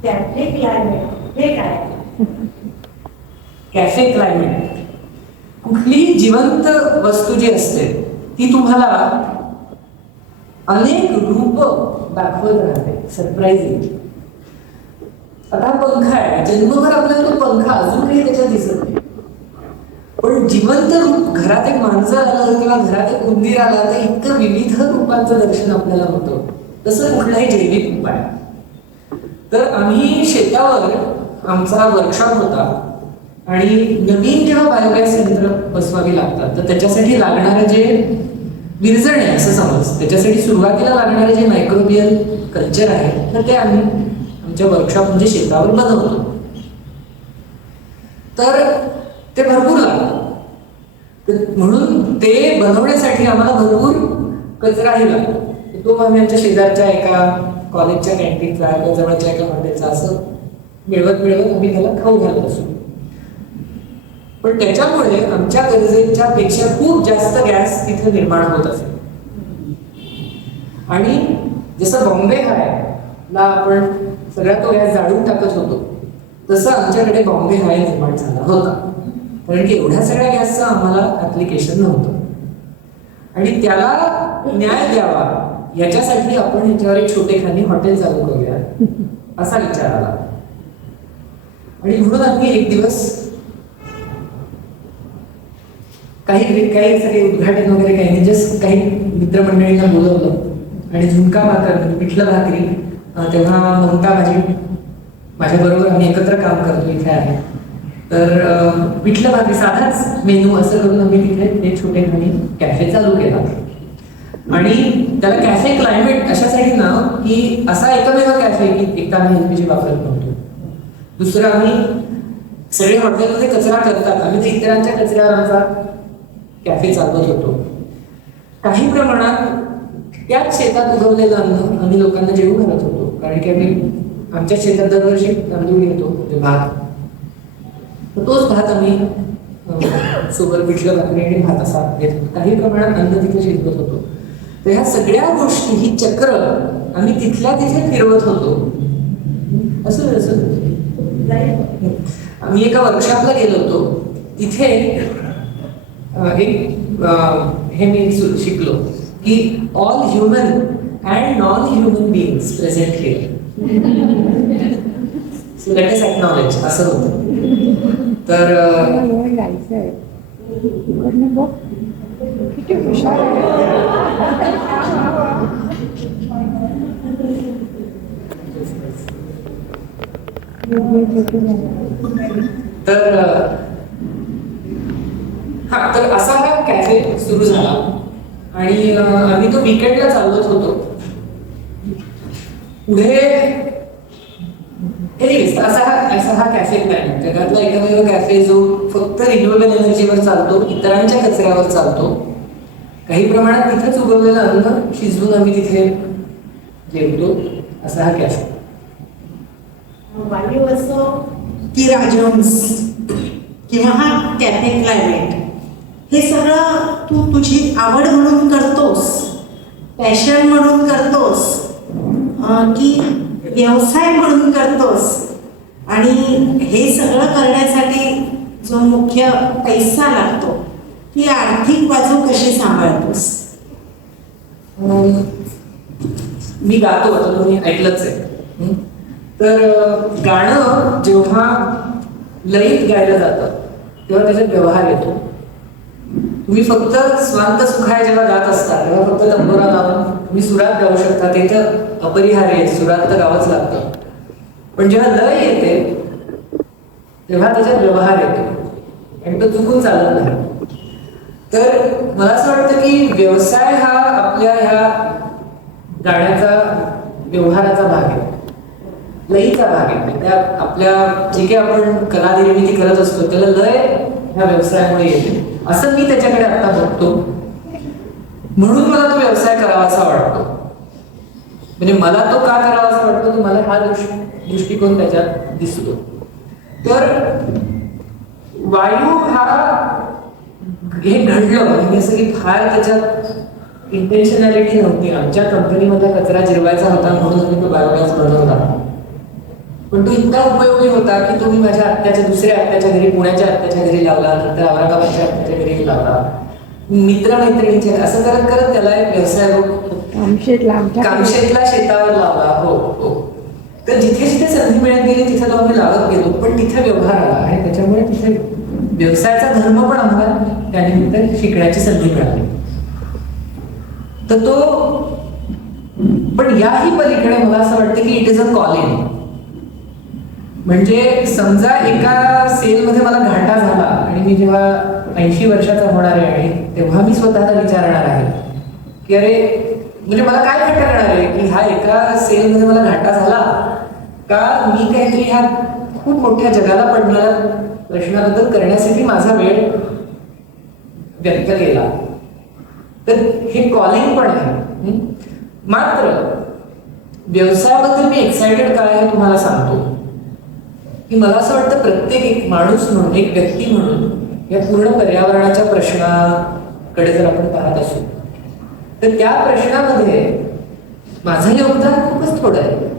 कॅफे क्लायमेट हे काय? कॅफे क्लायमेट, कुठलीही जिवंत वस्तू जी असते ती तुम्हाला अनेक रूप दाखवत राहते, सरप्राइझिंग. आता पंखा आहे, जन्मभर आपल्याला तो पंखा अजून काही त्याच्यात दिसत नाही, पण जिवंत रूप घरात एक माणसं आलं किंवा घरात एक उंदीर आला तर इतकं विविध रूपांचं दर्शन आपल्याला होतं. तसं कुठलाही जैविक उपाय. तर आम्ही शेतावर आमचा वर्कशॉप होता आणि नवीन जेव्हा बायोगॅस यंत्र बसवावी लागतात तर त्याच्यासाठी लागणारं जे विरजण आहे असं समज, त्याच्यासाठी सुरुवातीला लागणारे जे मायक्रोबियल कल्चर आहे तर ते आम्ही आमच्या वर्कशॉप म्हणजे शेतावर बनवतो. तर ते भरपूर लागतं, म्हणून ते बनवण्यासाठी आम्हाला भरपूर कचराही लागतो. तो आम्ही आमच्या शेजारच्या एका कॉलेजच्या कॅन्टीनचा किंवा जवळच्या एका हॉटेलचा असं मिळवत आम्ही त्याला खाऊ घालत असतो. पण त्याच्यामुळे आमच्या गरजेच्या पेक्षा खूप जास्त गॅस तिथे निर्माण होत असेल. आणि जसं बॉम्बे हायला आपण सगळ्या तो गॅस जाळून टाकत होतो, तसं आमच्याकडे बॉम्बे हाय निर्माण झाला होता. कारण की एवढ्या सगळ्या गॅसचं आम्हाला ऍप्लिकेशन नव्हतं आणि त्याला न्याय द्यावा याच्यासाठी आपण ह्याच्यावर एक छोटेखानी हॉटेल चालू करूया असा विचार आला. आणि म्हणून आम्ही एक दिवस काही सगळे उद्घाटन वगैरे काही नाही, जस्ट काही मित्रमंडळींना बोलवलं आणि झुणका भाकर म्हणजे पिठलं भाकरी, तेव्हा ममता माझ्याबरोबर आम्ही एकत्र काम करतो इथे आहे, तर पिठलं भाकरी साधाच मेनू असं करून आम्ही तिथे एक छोटेखानी कॅफे चालू केला. आणि त्याला कॅफे क्लायमेट अशासाठी नाव की असा एकमेव कॅफे की एकदा आम्ही एलपीजी वापरत नव्हतो. दुसरं, आम्ही सगळे हॉटेलमध्ये कचरा करतात, आम्ही ते इतरांच्या कचऱ्यावर आमचा कॅफे चालवत होतो. काही प्रमाणात त्याच शेतात उगवलेलं अन्न आम्ही लोकांना जेवू घालत होतो, कारण की आम्ही आमच्या शेतात दरवर्षी तांदूळ घेतो म्हणजे भात, तर तोच भात आम्ही सोबत पिठलं भाकरी आणि भात असा घेतो. काही प्रमाणात अन्न तिथे शिजवत होतो. तर ह्या सगळ्या गोष्टी, ही चक्र आम्ही तिथल्या तिथे फिरवत होतो. असं आम्ही एका वर्कशॉपला गेलो होतो, तिथे हे मी शिकलो की all human and non human beings present here, so let us acknowledge असं होतं. तर तर असा हा कॅफे सुरू झाला आणि आम्ही तो वीकेंडला चालवत होतो. पुढे असा हा कॅफे प्लॅन, जगातला एकमेव कॅफे जो फक्त रिन्युएबल एनर्जीवर चालतो, इतरांच्या कचऱ्यावर चालतो. काही प्रमाणात तिथेच उगवलेलं अन्न शिजवून आम्ही तिथे जेवतो, असा हा कॅफे. वायू असो की राजहंस किंवा हा कॅफे क्लायमेट, हे सगळं तू तुझी आवड म्हणून करतोस, पॅशन म्हणून करतोस की व्यवसाय म्हणून करतोस, आणि हे सगळं करण्यासाठी जो मुख्य पैसा लागतो ती आर्थिक बाजू कशी सांभाळतोस? मी गातो, आता तुम्ही ऐकलंच आहे. तर गाणं जेव्हा लयीत गायलं जातं तेव्हा त्याच्यात व्यवहार येतो. तुम्ही फक्त स्वांत सुखाय जेव्हा गात असता तेव्हा फक्त तंबोरा लावून तुम्ही सुरात गाऊ शकता, ते तर अपरिहार्य आहे, सुरात तर गावंच लागतं. पण जेव्हा लय येते तेव्हा त्याच्यात व्यवहार येतो आणि तो चुकून चालत नाही. तर मला असं वाटतं की व्यवसाय हा आपल्या ह्या गाण्याचा व्यवहाराचा भाग आहे, लयीचा भाग आहे. त्या आपल्या जे काही आपण कला निर्मिती करत असतो त्याला लय ह्या व्यवसायामुळे येते, असं मी त्याच्याकडे आता बघतो. म्हणून मला तो व्यवसाय करावासा वाटतो. म्हणजे मला तो का करावासा वाटतो तर मला हा दृष्टिकोन त्याच्यात दिसतो. तर वायू हा हे घडलं म्हणजे असं की फार त्याच्यात इंटेन्शनॅलिटी नव्हती. आमच्या कंपनीमधला कचरा जिरवायचा होता म्हणून आम्ही तो बायोगॅस बनवला, पण तो इतका उपयोगी होता की तुम्ही माझ्या आत्याच्या, दुसऱ्या आत्याच्या घरी, पुण्याच्या आत्याच्या घरी लावला, नंतर औरंगाबादच्या आत्याच्या घरी लावला, मित्रमैत्रिणींच्या, असं करत करत त्याला एक व्यवसाय कामशेतला शेतावर लावला. हो हो. तर जिथे जिथे संधी मिळत गेली तिथे तो आम्ही लावत गेलो, पण तिथे व्यवहार आला आणि त्याच्यामुळे तिथे व्यवसायाचा धर्म पण आम्हाला त्यानिमित्त शिकण्याची संधी मिळाली. तर तो, पण याही पलीकडे मला असं वाटतं की इट इज अ कॉलिंग. म्हणजे समजा एका सेलमध्ये मला घाटा झाला आणि मी जेव्हा 80 वर्षाचा होणार आहे आणि तेव्हा मी स्वतःला विचारणार आहे की अरे म्हणजे मला काय घाटा करणार आहे की हा एका सेलमध्ये मला घाटा झाला का मी काहीतरी ह्या खूप मोठ्या जगाला पडणाऱ्या प्रश्नाबद्दल करण्यासाठी माझा वेळ व्यक्त केला. तर हे कॉलिंग पण आहे. मात्र व्यवसायाबद्दल मी एक्सायटेड काय आहे तुम्हाला सांगतो की मला असं वाटतं प्रत्येक एक माणूस म्हणून एक व्यक्ती म्हणून या पूर्ण पर्यावरणाच्या प्रश्नाकडे जर आपण पाहत असू तर त्या प्रश्नामध्ये माझं योगदान खूपच थोडं आहे.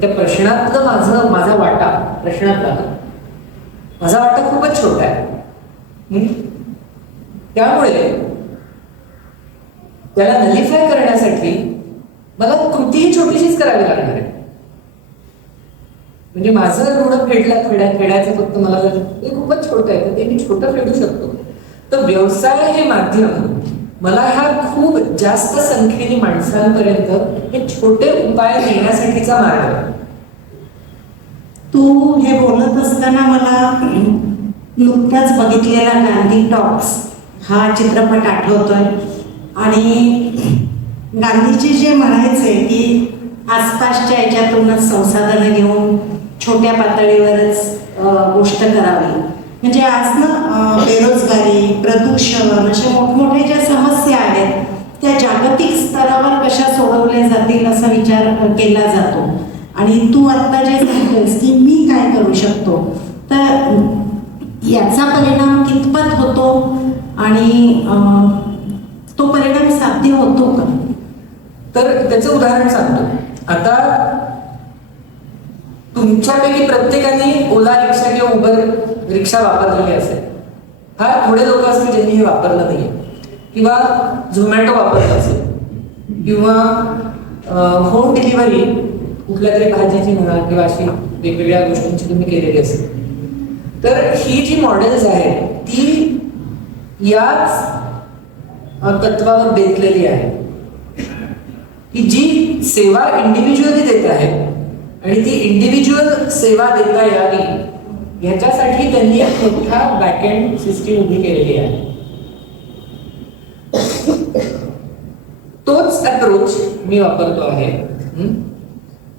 त्या प्रश्नातलं माझा वाटा प्रश्नातला माझा वाटा खूपच छोटा आहे. त्यामुळे त्याला नलिफाय करण्यासाठी मला कृती ही छोटीशीच करावी लागणार आहे. म्हणजे माझं ऋण फेडायचं फक्त मला ते खूपच छोटं आहे तर ते मी छोटं फेडू शकतो. तर व्यवसाय हे माध्यम मला ह्या खूप जास्त संख्येने माणसांपर्यंत हे छोटे उपाय नेण्यासाठीचा मार्ग आहे. तू हे बोलत असताना मला नुकताच बघितलेला गांधी टॉक्स हा चित्रपट आठवतोय. आणि गांधीजी जे म्हणायचे की आसपासच्या याच्यातूनच संसाधनं घेऊन छोट्या पातळीवरच गोष्ट करावी. म्हणजे आज ना बेरोजगारी, प्रदूषण अशा मोठमोठ्या ज्या समस्या आहेत त्या जागतिक स्तरावर कशा सोडवल्या जातील असा विचार केला जातो. आणि तू आत्ता जे सांगतोयस की मी काय करू शकतो तर याचा परिणाम कितपत होतो आणि तो परिणाम साध्य होतो का? तर त्याचं उदाहरण सांगतो. आता तुमच्यापैकी प्रत्येकाने ओला रिक्षा किंवा उबर रिक्षा वापरलेली असेल. फार थोडे लोक असतील ज्यांनी हे वापरलं नाही किंवा झोमॅटो वापरलं असेल किंवा होम डिलिव्हरी कुठल्या तरी भाजीची म्हणा किंवा अशी वेगवेगळ्या गोष्टींची तुम्ही केलेली असेल. तर ही जी मॉडेल्स आहेत ती याच तत्वावर बेतलेली आहे की जी सेवा इंडिव्हिज्युअली देत आहे आणि ती इंडिव्हिज्युअल सेवा देता यावी याच्यासाठी त्यांनी एक मोठा बॅकएंड सिस्टीम उभी केलेली आहे. तोच अप्रोच मी वापरतो आहे.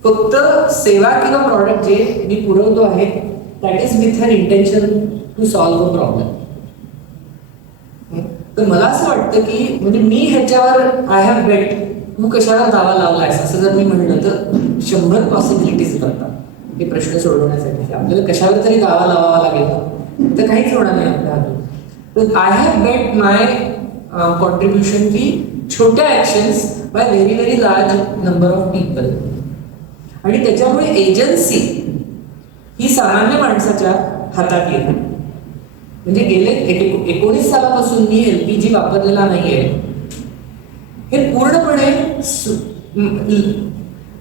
फक्त सेवा किंवा प्रॉडक्ट जे मी पुरवतो आहे that is with an intention to solve a problem. तर मला असं वाटतं की म्हणजे मी ह्याच्यावर आय हॅव बेट तू कशावर दावा लावलायस असं जर मी म्हणलं तर 100 पॉसिबिलिटीज बनतात हे प्रश्न सोडवण्यासाठी. आपल्याला कशावर तरी दावा लावावा लागेल तर काहीच होणार नाही आपल्या हातून. तर I have bet my contribution की छोट्या actions by very very large number of people. आणि त्याच्यामुळे एजन्सी ही सामान्य माणसाच्या हातात येते. म्हणजे गेले 19 सालापासून मी LPG वापरलेला नाहीये. हे पूर्णपणे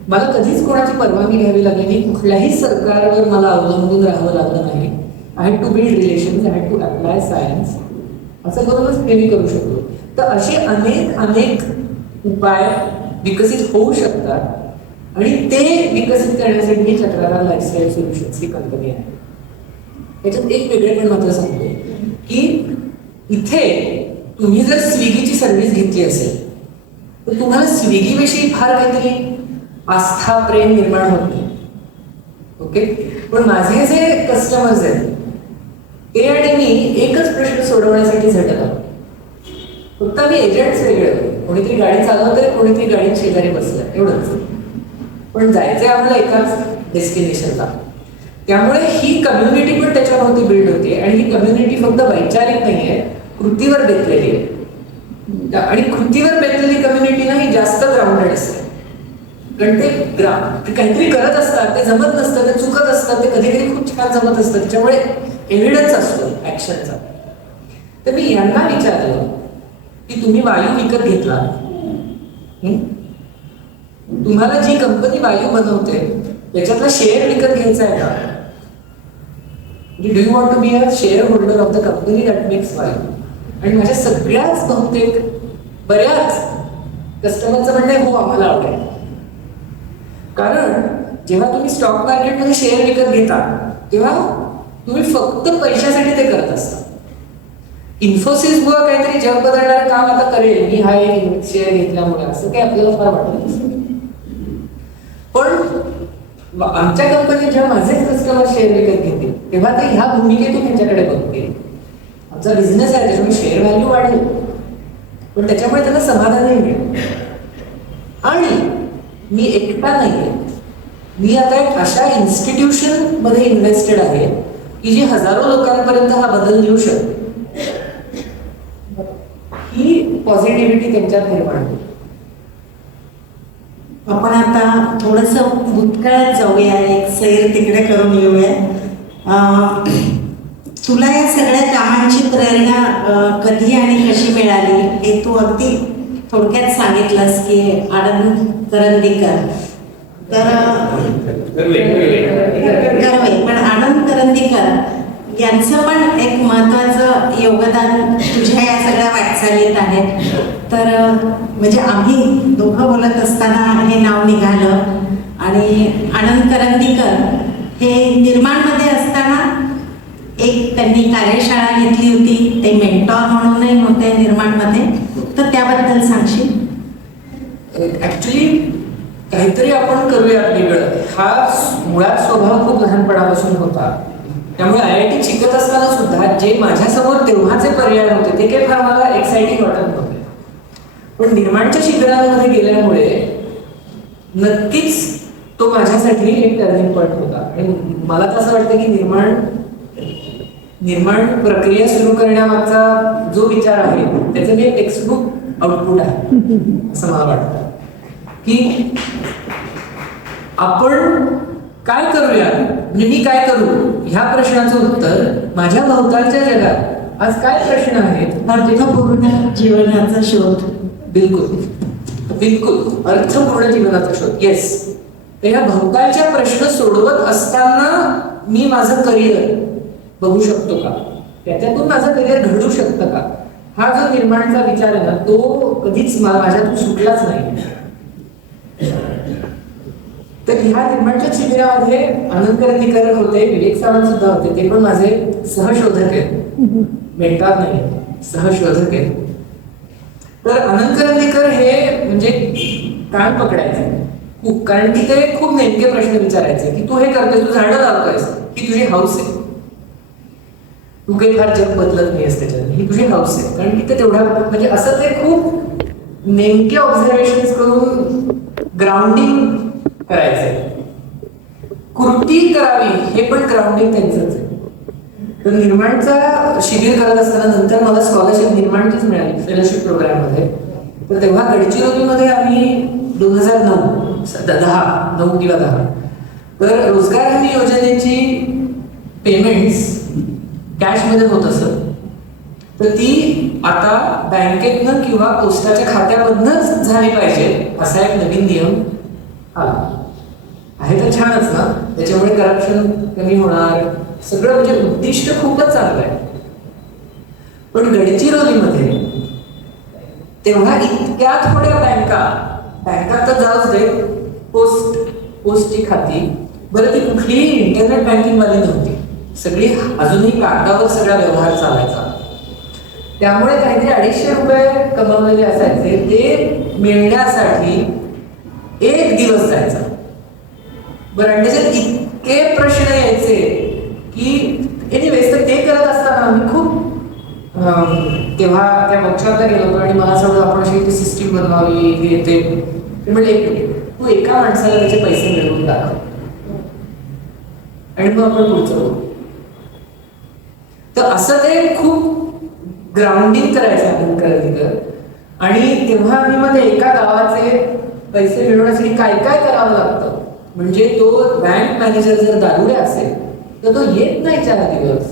मला कधीच कोणाची परवानगी घ्यावी लागली नाही. कुठल्याही सरकारवर मला अवलंबून राहावं लागलं नाही. I had to build relations, I had to apply science. असं करूनच हे मी करू शकतो. तर असे अनेक उपाय विकसित होऊ शकतात आणि ते विकसित करण्यासाठी ही चक्रधार लाईफस्टाईल सोल्युशन्स ही कंपनी आहे. याच्यात एक वेगळेपण मात्र सांगतो की इथे तुम्ही जर स्विगीची सर्व्हिस घेतली असेल तर तुम्हाला स्विगीविषयी फार काहीतरी आस्था प्रेम निर्माण होत नाही. ओके. पण माझे जे कस्टमर्स आहेत ते आणि मी एकच प्रश्न सोडवण्यासाठी झटत आहोत. फक्त आम्ही एजंट्स वेगळे, कोणीतरी गाडी चालवतोय, कोणीतरी गाडीत शेजारी बसलाय, एवढंच. पण जायचंय आम्हाला एकाच डेस्टिनेशनला. त्यामुळे ही कम्युनिटी पण त्याच्यावरती बिल्ड होते आणि ही कम्युनिटी फक्त वैचारिक नाहीये, कृतीवर बेतलेली आहे. आणि कृतीवर बेतलेली कम्युनिटी ना ही जास्त ग्राउंडेड असते. कारण ते काहीतरी करत असतात, ते जमत नसतं, ते चुकत असतात, ते कधी कधी खूप छान जमत असतं. त्याच्यामुळे एव्हिडन्स असतो ऍक्शनचा. तर मी यांना विचारलं की तुम्ही वायू विकत घेतला, तुम्हाला जी कंपनी वायू बनवते त्याच्यातला शेअर विकत घ्यायचा आहे का? Do you want to be a shareholder of the company that makes वायू? आणि माझ्या सगळ्याच बहुतेक बऱ्याच कस्टमरचं म्हणणं आहे हो आम्हाला आवडेल. कारण जेव्हा तुम्ही स्टॉक मार्केटमध्ये शेअर विकत घेता तेव्हा तुम्ही फक्त पैशासाठी ते करत असता. इन्फोसिस मुळे काहीतरी जग बदलणारं काम आता करेल मी हा एक शेअर घेतल्यामुळे असं काही आपल्याला फार वाटत नसतं. पण आमच्या कंपनीत जेव्हा माझेच कस्टमर शेअर विकत घेतील तेव्हा ते ह्या भूमिकेतून त्यांच्याकडे बघतील. आमचा बिझनेस आहे त्याच्यामुळे शेअर व्हॅल्यू वाढेल पण त्याच्यामुळे त्यांना समाधानही मिळेल. आणि मी एकटा नाहीये, मी आता एक अशा इन्स्टिट्यूशन मध्ये इन्व्हेस्टेड आहे की जी हजारो लोकांपर्यंत हा बदल नेऊ शकते. ही पॉझिटिव्हिटी त्यांच्यात निर्माण होते. आपण आता थोडंसं भूतकाळात जाऊया, एक सैर तिकडे करून येऊया. तुला या सगळ्या कामांची प्रेरणा कधी आणि कशी मिळाली हे तू अगदी थोडक्यात सांगितलंस की आनंद करंदीकर. तर गरवे, पण आनंद करंदीकर यांचं पण एक महत्त्वाचं योगदान तुझ्या या सगळ्या वाटचालीत आहे. तर म्हणजे आम्ही दोघं बोलत असताना हे नाव निघालं. आणि आनंद करंदीकर हे निर्माणमध्ये असताना एक त्यांनी कार्यशाळा घेतली होती, ते मेंटॉर म्हणूनही होते निर्माणमध्ये. तर त्याबद्दल सांगशील? ऍक्च्युली काहीतरी आपण करूया वेगळं हा मुळात स्वभाव खूप लहानपणापासून होता. त्यामुळे IIT शिकत असताना सुद्धा जे माझ्यासमोर तेव्हाचे पर्याय होते ते काही फार मला एक्साइटिंग वाटत नव्हते. पण निर्माणच्या शिबिरांमध्ये गेल्यामुळे नक्कीच तो माझ्यासाठी एक टर्निंग पॉईंट होता. आणि मला तर असं वाटतं की निर्माण प्रक्रिया सुरू करण्यामागचा जो विचार आहे त्याचं मी एक टेक्स्टबुक आउटपुट आहे असं मला वाटतं. की आपण काय करूया म्हणजे मी काय करू ह्या प्रश्नाचं उत्तर माझ्या भोवतालच्या जगात आज काय प्रश्न आहेत. अर्थपूर्ण जीवनाचा शोध. बिलकुल बिलकुल अर्थपूर्ण जीवनाचा शोध. येस. तर ह्या भोवतालच्या प्रश्न सोडवत असताना मी माझं करिअर बघू शकतो का, त्याच्यातून माझं करिअर घडू शकतं का, हा जो निर्माणचा विचार आहे ना तो कधीच माझ्यातून सुटलाच नाही. तर ह्या निर्माणच्या शिबिरामध्ये आनंद करंदीकर होते, विवेक सावंत सुद्धा होते. ते पण माझे सहशोधक आहेत, मेंटॉर नाही, सहशोधक आहेत. तर आनंद करंदीकर हे म्हणजे कान पकडायचे खूप, कारण की ते खूप नेमके प्रश्न विचारायचे की तू हे करतोय, तू झाडं लावतोयस, ही तुझी हाऊस आहे, तू काही फार जग बदलत नाहीस त्याच्यात, ही तुझी हाऊस आहे. कारण की ते तेवढ्या म्हणजे असं ते खूप नेमके ऑब्झर्वेशन करून ग्राउंडिंग करायचंय. कृती करावी हे पण ग्राउंडिंग त्यांचंच आहे. तर निर्माणचा शिबिर करत असताना नंतर मला स्कॉलरशिप निर्माणचीच मिळाली फेलोशिप प्रोग्राम मध्ये. तर तेव्हा गडचिरोलीमध्ये आम्ही 2009 किंवा 10 तर रोजगार हमी योजनेची पेमेंट्स कॅशमध्ये होत असत. तर ती आता बँकेतनं किंवा पोस्टाच्या खात्यामधनच झाली पाहिजे असा एक नवीन नियम आला आहे. तर छानच ना, त्याच्यामुळे करप्शन कमी होणार, सगळं म्हणजे उद्दिष्ट खूपच चांगलं आहे. पण गडचिरोलीमध्ये तेव्हा इतक्या थोड्या बँका तर जाऊच दे, पोस्टची खाती, बरं ती कुठलीही इंटरनेट बँकिंग वाली नव्हती, सगळी अजूनही कागदावर सगळा व्यवहार चालायचा. त्यामुळे काहीतरी 250 रुपये कमवलेले असायचे, ते मिळण्यासाठी एक दिवस जायचा. बरं, आणि त्याच्यात इतके प्रश्न यायचे की एनिवेज. तर ते करत असताना आम्ही खूप तेव्हा त्या वर्कशॉपला गेलो होतो आणि मला असं आपण अशी सिस्टीम बनवावी हे ते म्हणजे एक मिनिट, तू एका माणसाला त्याचे पैसे मिळवून दाखव आणि मग आपण पुढचं बघू. तर असं ते खूप ग्राउंडिंग करायचं आपण करंदीकर. आणि तेव्हा आम्ही मध्ये एका गावाचे पैसे मिळवण्यासाठी काय काय करावं लागतं, म्हणजे तो बँक मॅनेजर जर दारुडे असेल तर तो येत नाही 4 दिवस,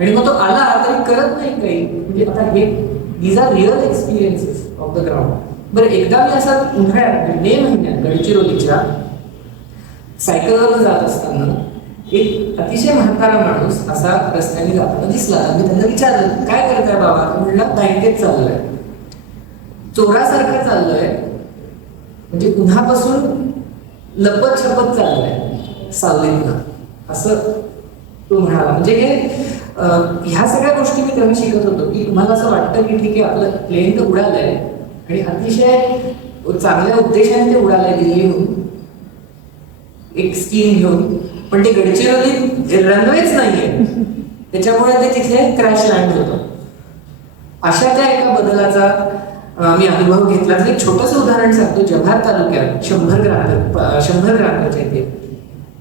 आणि मग तो आला तरी करत नाही काही. म्हणजे आता हे these are real experiences of the ground. बरं, एकदा मी असा उन्हाळ्यात मे महिन्यात गडचिरोलीच्या सायकलवर जात असताना एक अतिशय म्हातारा माणूस असा रस्त्याने जाताना दिसला. मी त्यांना विचारलं, काय करताय बाबा? म्हणलं, बँकेत चाललोय. चोरासारखं चाललोय, म्हणजे उन्हापासून लपत छपत चाललंय सावलीतनं, असं तो म्हणाला. म्हणजे हे ह्या सगळ्या गोष्टी मी तेव्हा शिकत होतो की तुम्हाला असं वाटतं की ठीक आहे आपलं प्लेन तर उडालंय आणि अतिशय चांगल्या उद्देशाने ते उडालंय दिल्लीहून एक स्कीम घेऊन, पण ते गडचिरोलीत रनवेच नाहीये, त्याच्यामुळे ते तिथे क्रॅश लँड होतं. अशा त्या एका बदलाचा मी अनुभव घेतला. एक छोटंसं उदाहरण सांगतो. जव्हार तालुक्यात 100 ग्रामपंचायती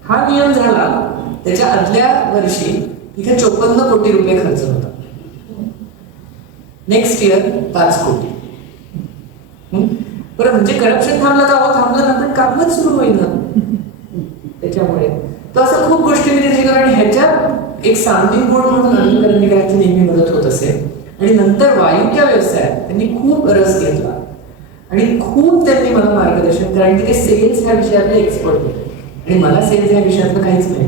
हा नियम झाला, त्याच्या आदल्या वर्षी तिथे 54 कोटी रुपये खर्च होता. नेक्स्ट इयर 5 कोटी. बरं, म्हणजे करप्शन थांबलं तर थांबलं ना, पण कामच सुरू होईना. त्याच्यामुळे तो असं खूप गोष्टी मी त्याची, कारण ह्याच्यात एक सावंतिंग बोर्ड म्हणून अनुकरणीकरांची नेहमी मदत होत असे. आणि नंतर वायूच्या व्यवसायात त्यांनी खूप रस घेतला आणि खूप त्यांनी मला मार्गदर्शन, कारण की ते सेल्स ह्या विषयातले एक्सपर्ट होते आणि मला सेल्स ह्या विषयातलं काहीच नाही.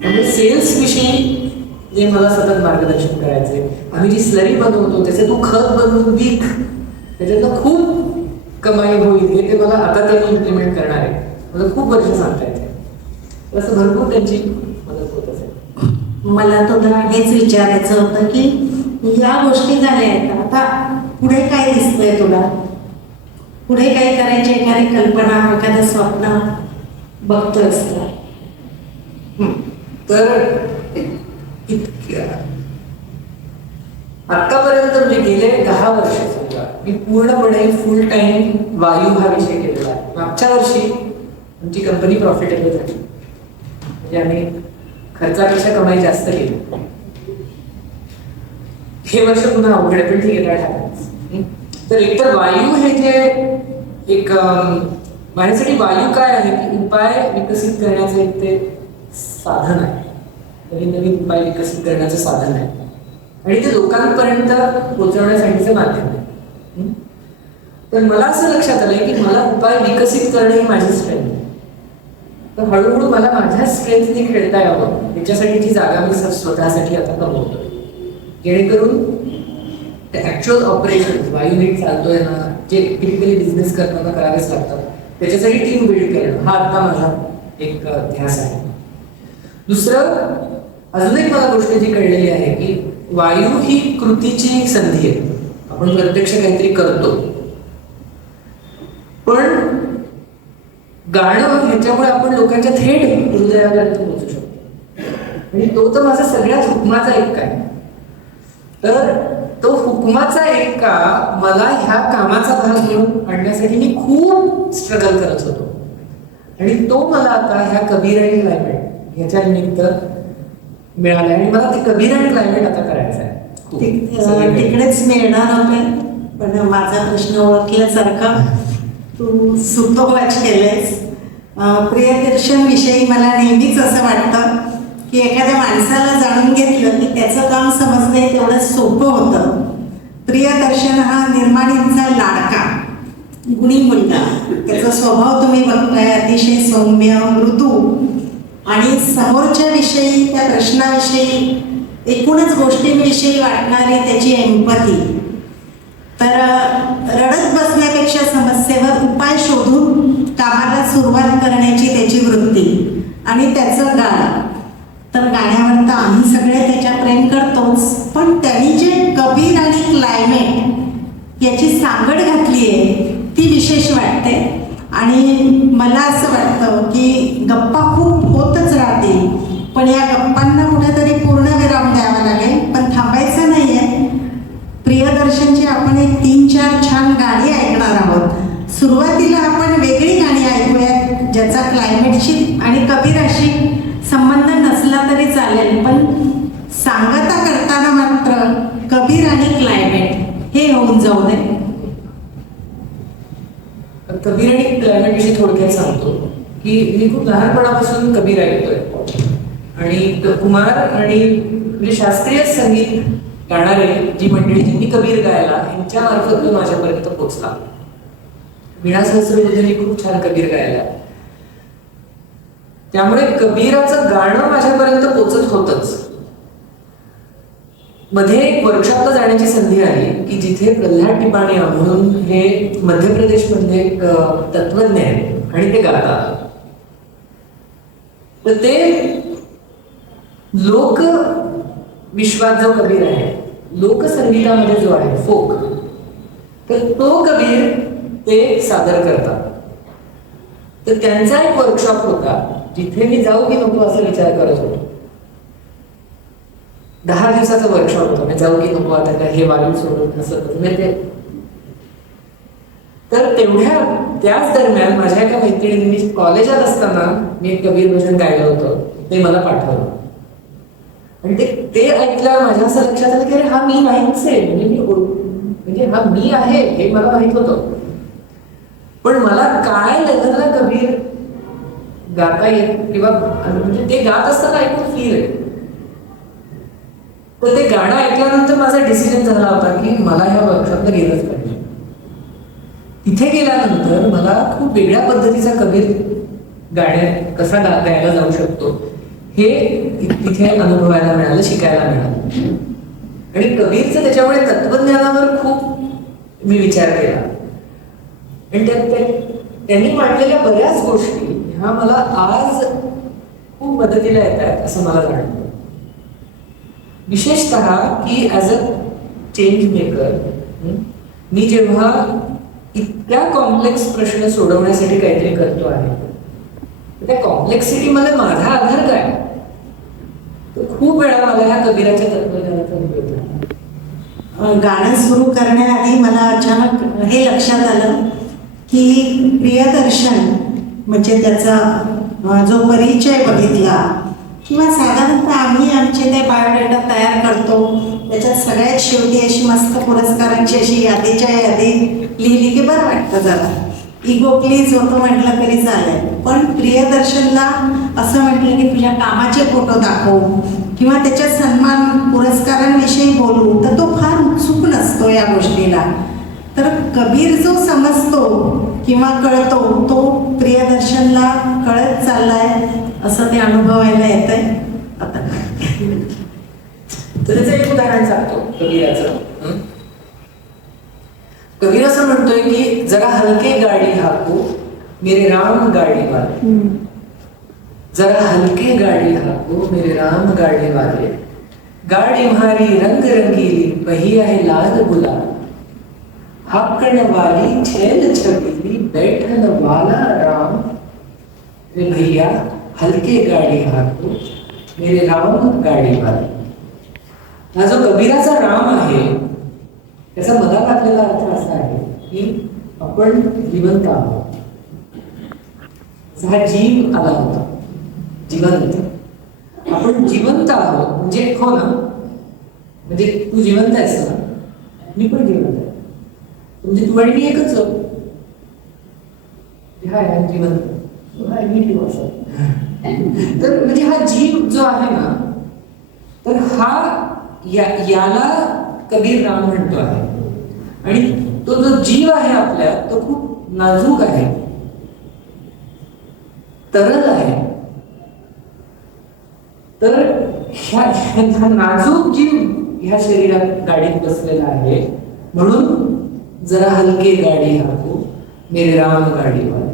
त्यामुळे सेल्स विषयी जे मला सतत मार्गदर्शन करायचे. आम्ही जी स्लरी बनवतो त्याचे तू खत बनवून विक, त्याच्यातनं खूप कमाई होईल, हे ते मला आता त्यांनी इम्प्लिमेंट करणार आहे. मला खूप वर्ष सांगता येते. असं भरपूर त्यांची मदत होत असेल. मला तुला हेच विचारायचं होतं की या गोष्टी झाल्या आहेत, आता पुढे काय दिसतंय तुला? पुढे काय करायची एखादी कल्पना, एखादं स्वप्न बघतोयस का? तर आतापर्यंत म्हणजे गेले 10 वर्ष समजा मी पूर्णपणे फुल टाइम वायू हा विषय केलेला आहे. मागच्या वर्षी आमची कंपनी प्रॉफिटेबल झाली, म्हणजे आम्ही खर्चापेक्षा कमाई जास्त केली. हे वर्ष पुन्हा अवघड आहे, पण ठीक आहे, काय टाकायचं. तर एकतर वायू हे जे एक माझ्यासाठी वायू काय आहे की उपाय विकसित करण्याचं एक ते साधन आहे. नवीन नवीन उपाय विकसित करण्याचं साधन आहे आणि ते लोकांपर्यंत पोहोचवण्यासाठीचं माध्यम आहे. तर मला असं लक्षात आलंय की मला उपाय विकसित करणे ही माझी स्ट्रेंथ आहे. तर हळूहळू मला माझ्या स्ट्रेंथने खेळता यावं याच्यासाठीची जागा मी स्वतःसाठी आता कमवतोय, जेणेकरून ते ऍक्च्युअल ऑपरेशन वायू नीट चालतोय ना, जे टिपिकली बिझनेस करताना करावेच लागतात, त्याच्यासाठी टीम बिल्ड करणं हा आता माझा एक ध्यास आहे. दुसरं अजून एक मला गोष्ट जी कळलेली आहे की वायू ही कृतीची संधी आहे. आपण प्रत्यक्ष काहीतरी करतो, पण गाणं ह्याच्यामुळे आपण लोकांच्या थेट हृदयापर्यंत पोहोचू शकतो आणि तो तर माझा सगळ्यात हुकमाचा एक आहे. तर तो हुकमाचा एक का मला ह्या कामाचा भाग म्हणून आणण्यासाठी मी खूप स्ट्रगल करत होतो आणि तो मला आता ह्या कबीर आणि क्लायमेट ह्याच्या निमित्त मिळाला आणि मला ते कबीर आणि क्लायमेट आता करायचं आहे. तिकडेच मिळणार होते, पण माझा प्रश्न ओळखल्यासारखा तू सुतोवाच केलेस. प्रियदर्शन विषयी मला नेहमीच असं वाटतं की एखाद्या माणसाला जाणून घेतलं की त्याचं काम समजणे तेवढं सोपं होतं. प्रियदर्शन हा निर्माणींचा लाडका गुणी मुलगा, त्याचा स्वभाव तुम्ही बघताय, अतिशय सौम्य मृदू आणि समोरच्या विषयी, त्या प्रश्नाविषयी, एकूणच गोष्टींविषयी वाटणारी त्याची एम्पॅथी. तर रडत बसण्यापेक्षा समस्येवर उपाय शोधून कामाला सुरुवात करण्याची त्याची वृत्ती आणि त्याचं गाणं. तर गाण्यावर तर आम्ही सगळे त्याच्या प्रेम करतोच, पण त्यांनी जे कबीर आणि क्लायमेट याची सांगड घातली आहे ती विशेष वाटते. आणि मला असं वाटतं की गप्पा खूप होतच राहतील, पण या गप्पांना कुठेतरी पूर्णविराम द्यावा लागेल. पण थांबायचं नाही आहे. प्रियदर्शनची आपण एक 3-4 छान गाणी ऐकणार आहोत. सुरुवातीला आपण वेगळी गाणी ऐकूयात ज्याचा क्लायमेटशी आणि कबीराशी संबंध नसला तरी चालेल, पण सांगता करताना मात्र कबीर आणि क्लायमेट हे होऊन जाऊ दे. कबीर आणि क्लायमेट विषयी थोडक्यात सांगतो की मी खूप लहानपणापासून कबीर ऐकतोय आणि कुमार आणि म्हणजे शास्त्रीय संगीत गाणारे जी मंडळी ज्यांनी कबीर गायला यांच्या मार्फत तो माझ्यापर्यंत पोहोचला. वीणा सहस्रबुद्धेंनी खूप छान कबीर गायला, त्यामुळे कबीराचं गाणं माझ्यापर्यंत पोहोचत होतच. मध्ये एक वर्कशॉपला जाण्याची संधी आली की जिथे प्रल्हाद टिपाणिया म्हणून हे मध्य प्रदेश मधले एक तत्वज्ञ आहेत आणि ते गातात. तर ते लोक विश्वात जो कबीर आहे, लोकसंगीतामध्ये जो आहे फोक, तर तो कबीर ते सादर करतात. तर त्यांचा एक वर्कशॉप होता जिथे मी जाऊ की नको असा विचार करत होतो. 10 दिवसाचा वर्कशॉप होता. मी जाऊ की नको, आता काय हे वायू सोडून असं ते. तर त्याच दरम्यान माझ्या एका मैत्रिणींनी कॉलेजात असताना मी एक कबीर भजन गायलं होतं, ते मला पाठवलं. आणि ते ऐकल्यावर माझ्या असं लक्षात आलं की अरे हा मी नाहीच आहे, म्हणजे हा मी आहे हे मला माहित होतं. पण मला काय लेव्हलला कबीर गाता येत किंवा म्हणजे ते गात असताना ऐकून फील आहे. तर ते गाणं ऐकल्यानंतर माझा डिसिजन झाला होता की मला ह्या वर्कशॉपला गेलंच पाहिजे. तिथे गेल्यानंतर मला खूप वेगळ्या पद्धतीचा कबीर कसा गायला जाऊ शकतो हे तिथे अनुभवायला मिळालं, शिकायला मिळालं. आणि कबीरचं त्याच्यामुळे तत्वज्ञानावर खूप मी विचार केला. आणि त्यांनी मांडलेल्या बऱ्याच गोष्टी ह्या मला आज खूप मदतीला येत आहेत असं मला जाणवतं. विशेषतः की ॲज अ चेंज मेकर मी जेव्हा इतक्या कॉम्प्लेक्स प्रश्न सोडवण्यासाठी काहीतरी करतो आहे, त्या कॉम्प्लेक्सिटीमध्ये माझा आधार काय, तर खूप वेळा मला ह्या कबीराच्या तत्वज्ञानाचा उपयोग झाला. गाणं सुरू करण्याआधी मला अचानक हे लक्षात आलं की प्रियदर्शन म्हणजे त्याचा जो परिचय बघितला किंवा साधारणतः आम्ही आमचे ते बायोडेटा तयार करतो, त्याच्यात सगळ्यात शेवटी अशी मस्त पुरस्कारांची अशी यादीच्या यादी लिहिली की बरं वाटतं. जरा इगो प्लीज होतो म्हटलं तरी चालेल. पण प्रियदर्शनला असं म्हटलं की तुझ्या कामाचे फोटो दाखव किंवा त्याच्या सन्मान पुरस्कारांविषयी बोलू, तर तो फार उत्सुक नसतो या गोष्टीला. तर कबीर जो समजतो किंवा कळतो तो प्रियदर्शनला कळत चाललाय असं ते अनुभवायला येतंय. आता तर त्याचं एक उदाहरण सांगतो कबीराचं. कबीर असं म्हणतोय की जरा हलके गाडी हाकू मेरे राम गाडी वाले, जरा हलके गाडी हाकू मेरे राम गाडी वाले, गाडी म्हारी रंग रंगीली पहिया है लाल गुलाल, हाकण वाली छेल छबीली बैठन वाला राम, रे भैया हलके गाडी हाकू मेरे राम गाडी वाले. हा जो कबीराचा राम आहे त्याचा मला लागलेला अर्थ असा आहे की आपण जिवंत आहोत. हा जीव आला होता जिवंत, आपण जिवंत आहोत म्हणजे हो ना, म्हणजे तू जिवंत आहेस ना, मी पण जिवंत आहे, म्हणजे तू आणि मी एकच आहोत. हाय जिवंत, हाय मी तू असं. तर म्हणजे हा जीव जो आहे ना, तर याला कबीर राम म्हणतो आहे. आणि तो जो जीव आहे आपल्या तो खूप नाजूक आहे, तरल आहे. तर ह्या नाजूक जीव ह्या शरीरात गाडीत बसलेला आहे, म्हणून जरा हलके गाडी हाकू मेरे राम गाडी वाले.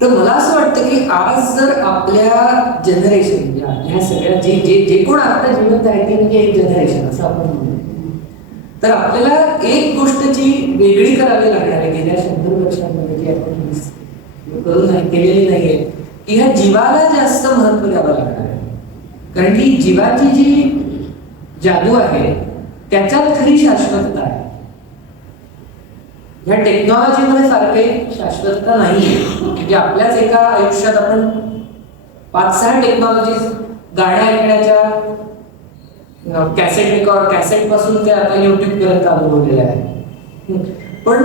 तर मला असं वाटतं की आज जर आपल्या जनरेशन ह्या सगळ्या जे कोण आता जिवंत आहे ते म्हणजे एक जनरेशन असं आपण म्हणू, तर आपल्याला एक गोष्टची वेगळी करावी लागणार आहे गेल्या 100 वर्षांमध्ये जी आपण करून केलेली नाहीये, की ह्या जीवाला जास्त महत्व द्यावं लागणार आहे. कारण की जीवाची जी जादू आहे त्याच्यात खरी शाश्वतता आहे. ह्या टेक्नॉलॉजीमध्ये फार काही शाश्वतता नाहीये. म्हणजे आपल्याच एका आयुष्यात आपण 5-6 टेक्नॉलॉजीज गाड्या ऐकण्याच्या कॅसेट रेकॉर्ड, कॅसेट पासून ते आता युट्यूब पर्यंत अनुभवलेले आहे. पण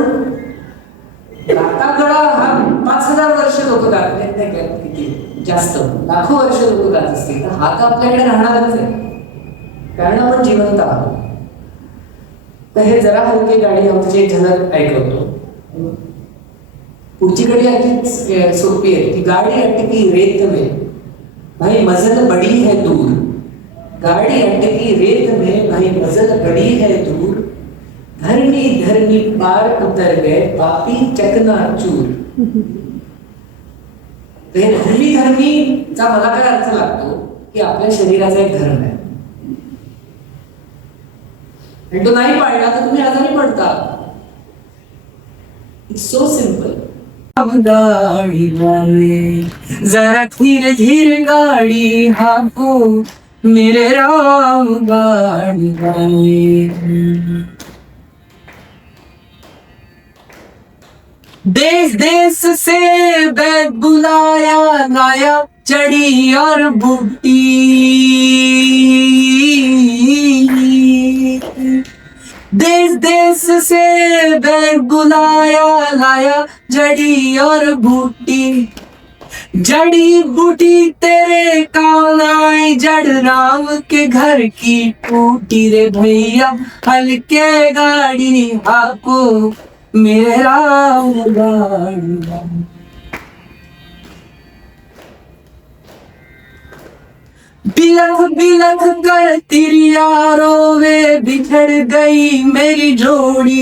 गाता गळा हा 5000 वर्ष लोक गात नाही, किती जास्त लाखो वर्ष लोक गात असतील, तर हा तर आपल्याकडे राहणारच आहे कारण आपण जिवंत आहोत. तर हे जरा हलके गाडी आमची एक झलक ऐकवतो. पुढची कडी अगदी सोपी आहे की गाडी अटकी रेत में भाई मजल बड़ी है दूर, गाड़ी अटकी रेत में भाई मजल बड़ी है दूर, धरनी धरनी पार उतर गए पापी चकना चूर. तर हे धर्मी धर्मीचा मला काय अर्थ लागतो की आपल्या शरीराचा एक धर्म आहे आणि तो नाही पाळला तर तुम्ही आजारी पडता. It's so simple. गाड़ी वाले जरा धीरे धीरे गाड़ी हाँको मेरे राम गाड़ी वाले. देश देश से बैग बुलाया लाया चढ़ी और बूटी. देश देश से बैग बुलाया लाया जड़ी और बूटी. जड़ी बूटी तेरे काम आई जड़ राम के घर की टूटी रे भैया हल्के गाड़ी हाको मेरे राम गाड़ी. बिलख बिलख कर तिरिया रोवे बिछड़ गई मेरी जोड़ी.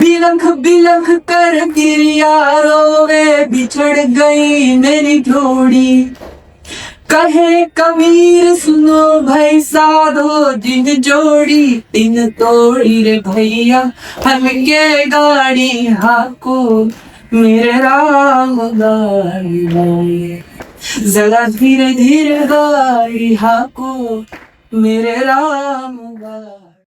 बिलख बिलख कर तिरिया रोवे बिछड़ गई मेरी जोड़ी. कहे कबीर सुनो भाई साधो दिन जोड़ी दिन तोड़ी रे भैया हल्के गाड़ी हाको मेरे राम गाड़ी वाले. जरा धीरे धीरे गाड़ी हाको मेरे राम गाड़ी.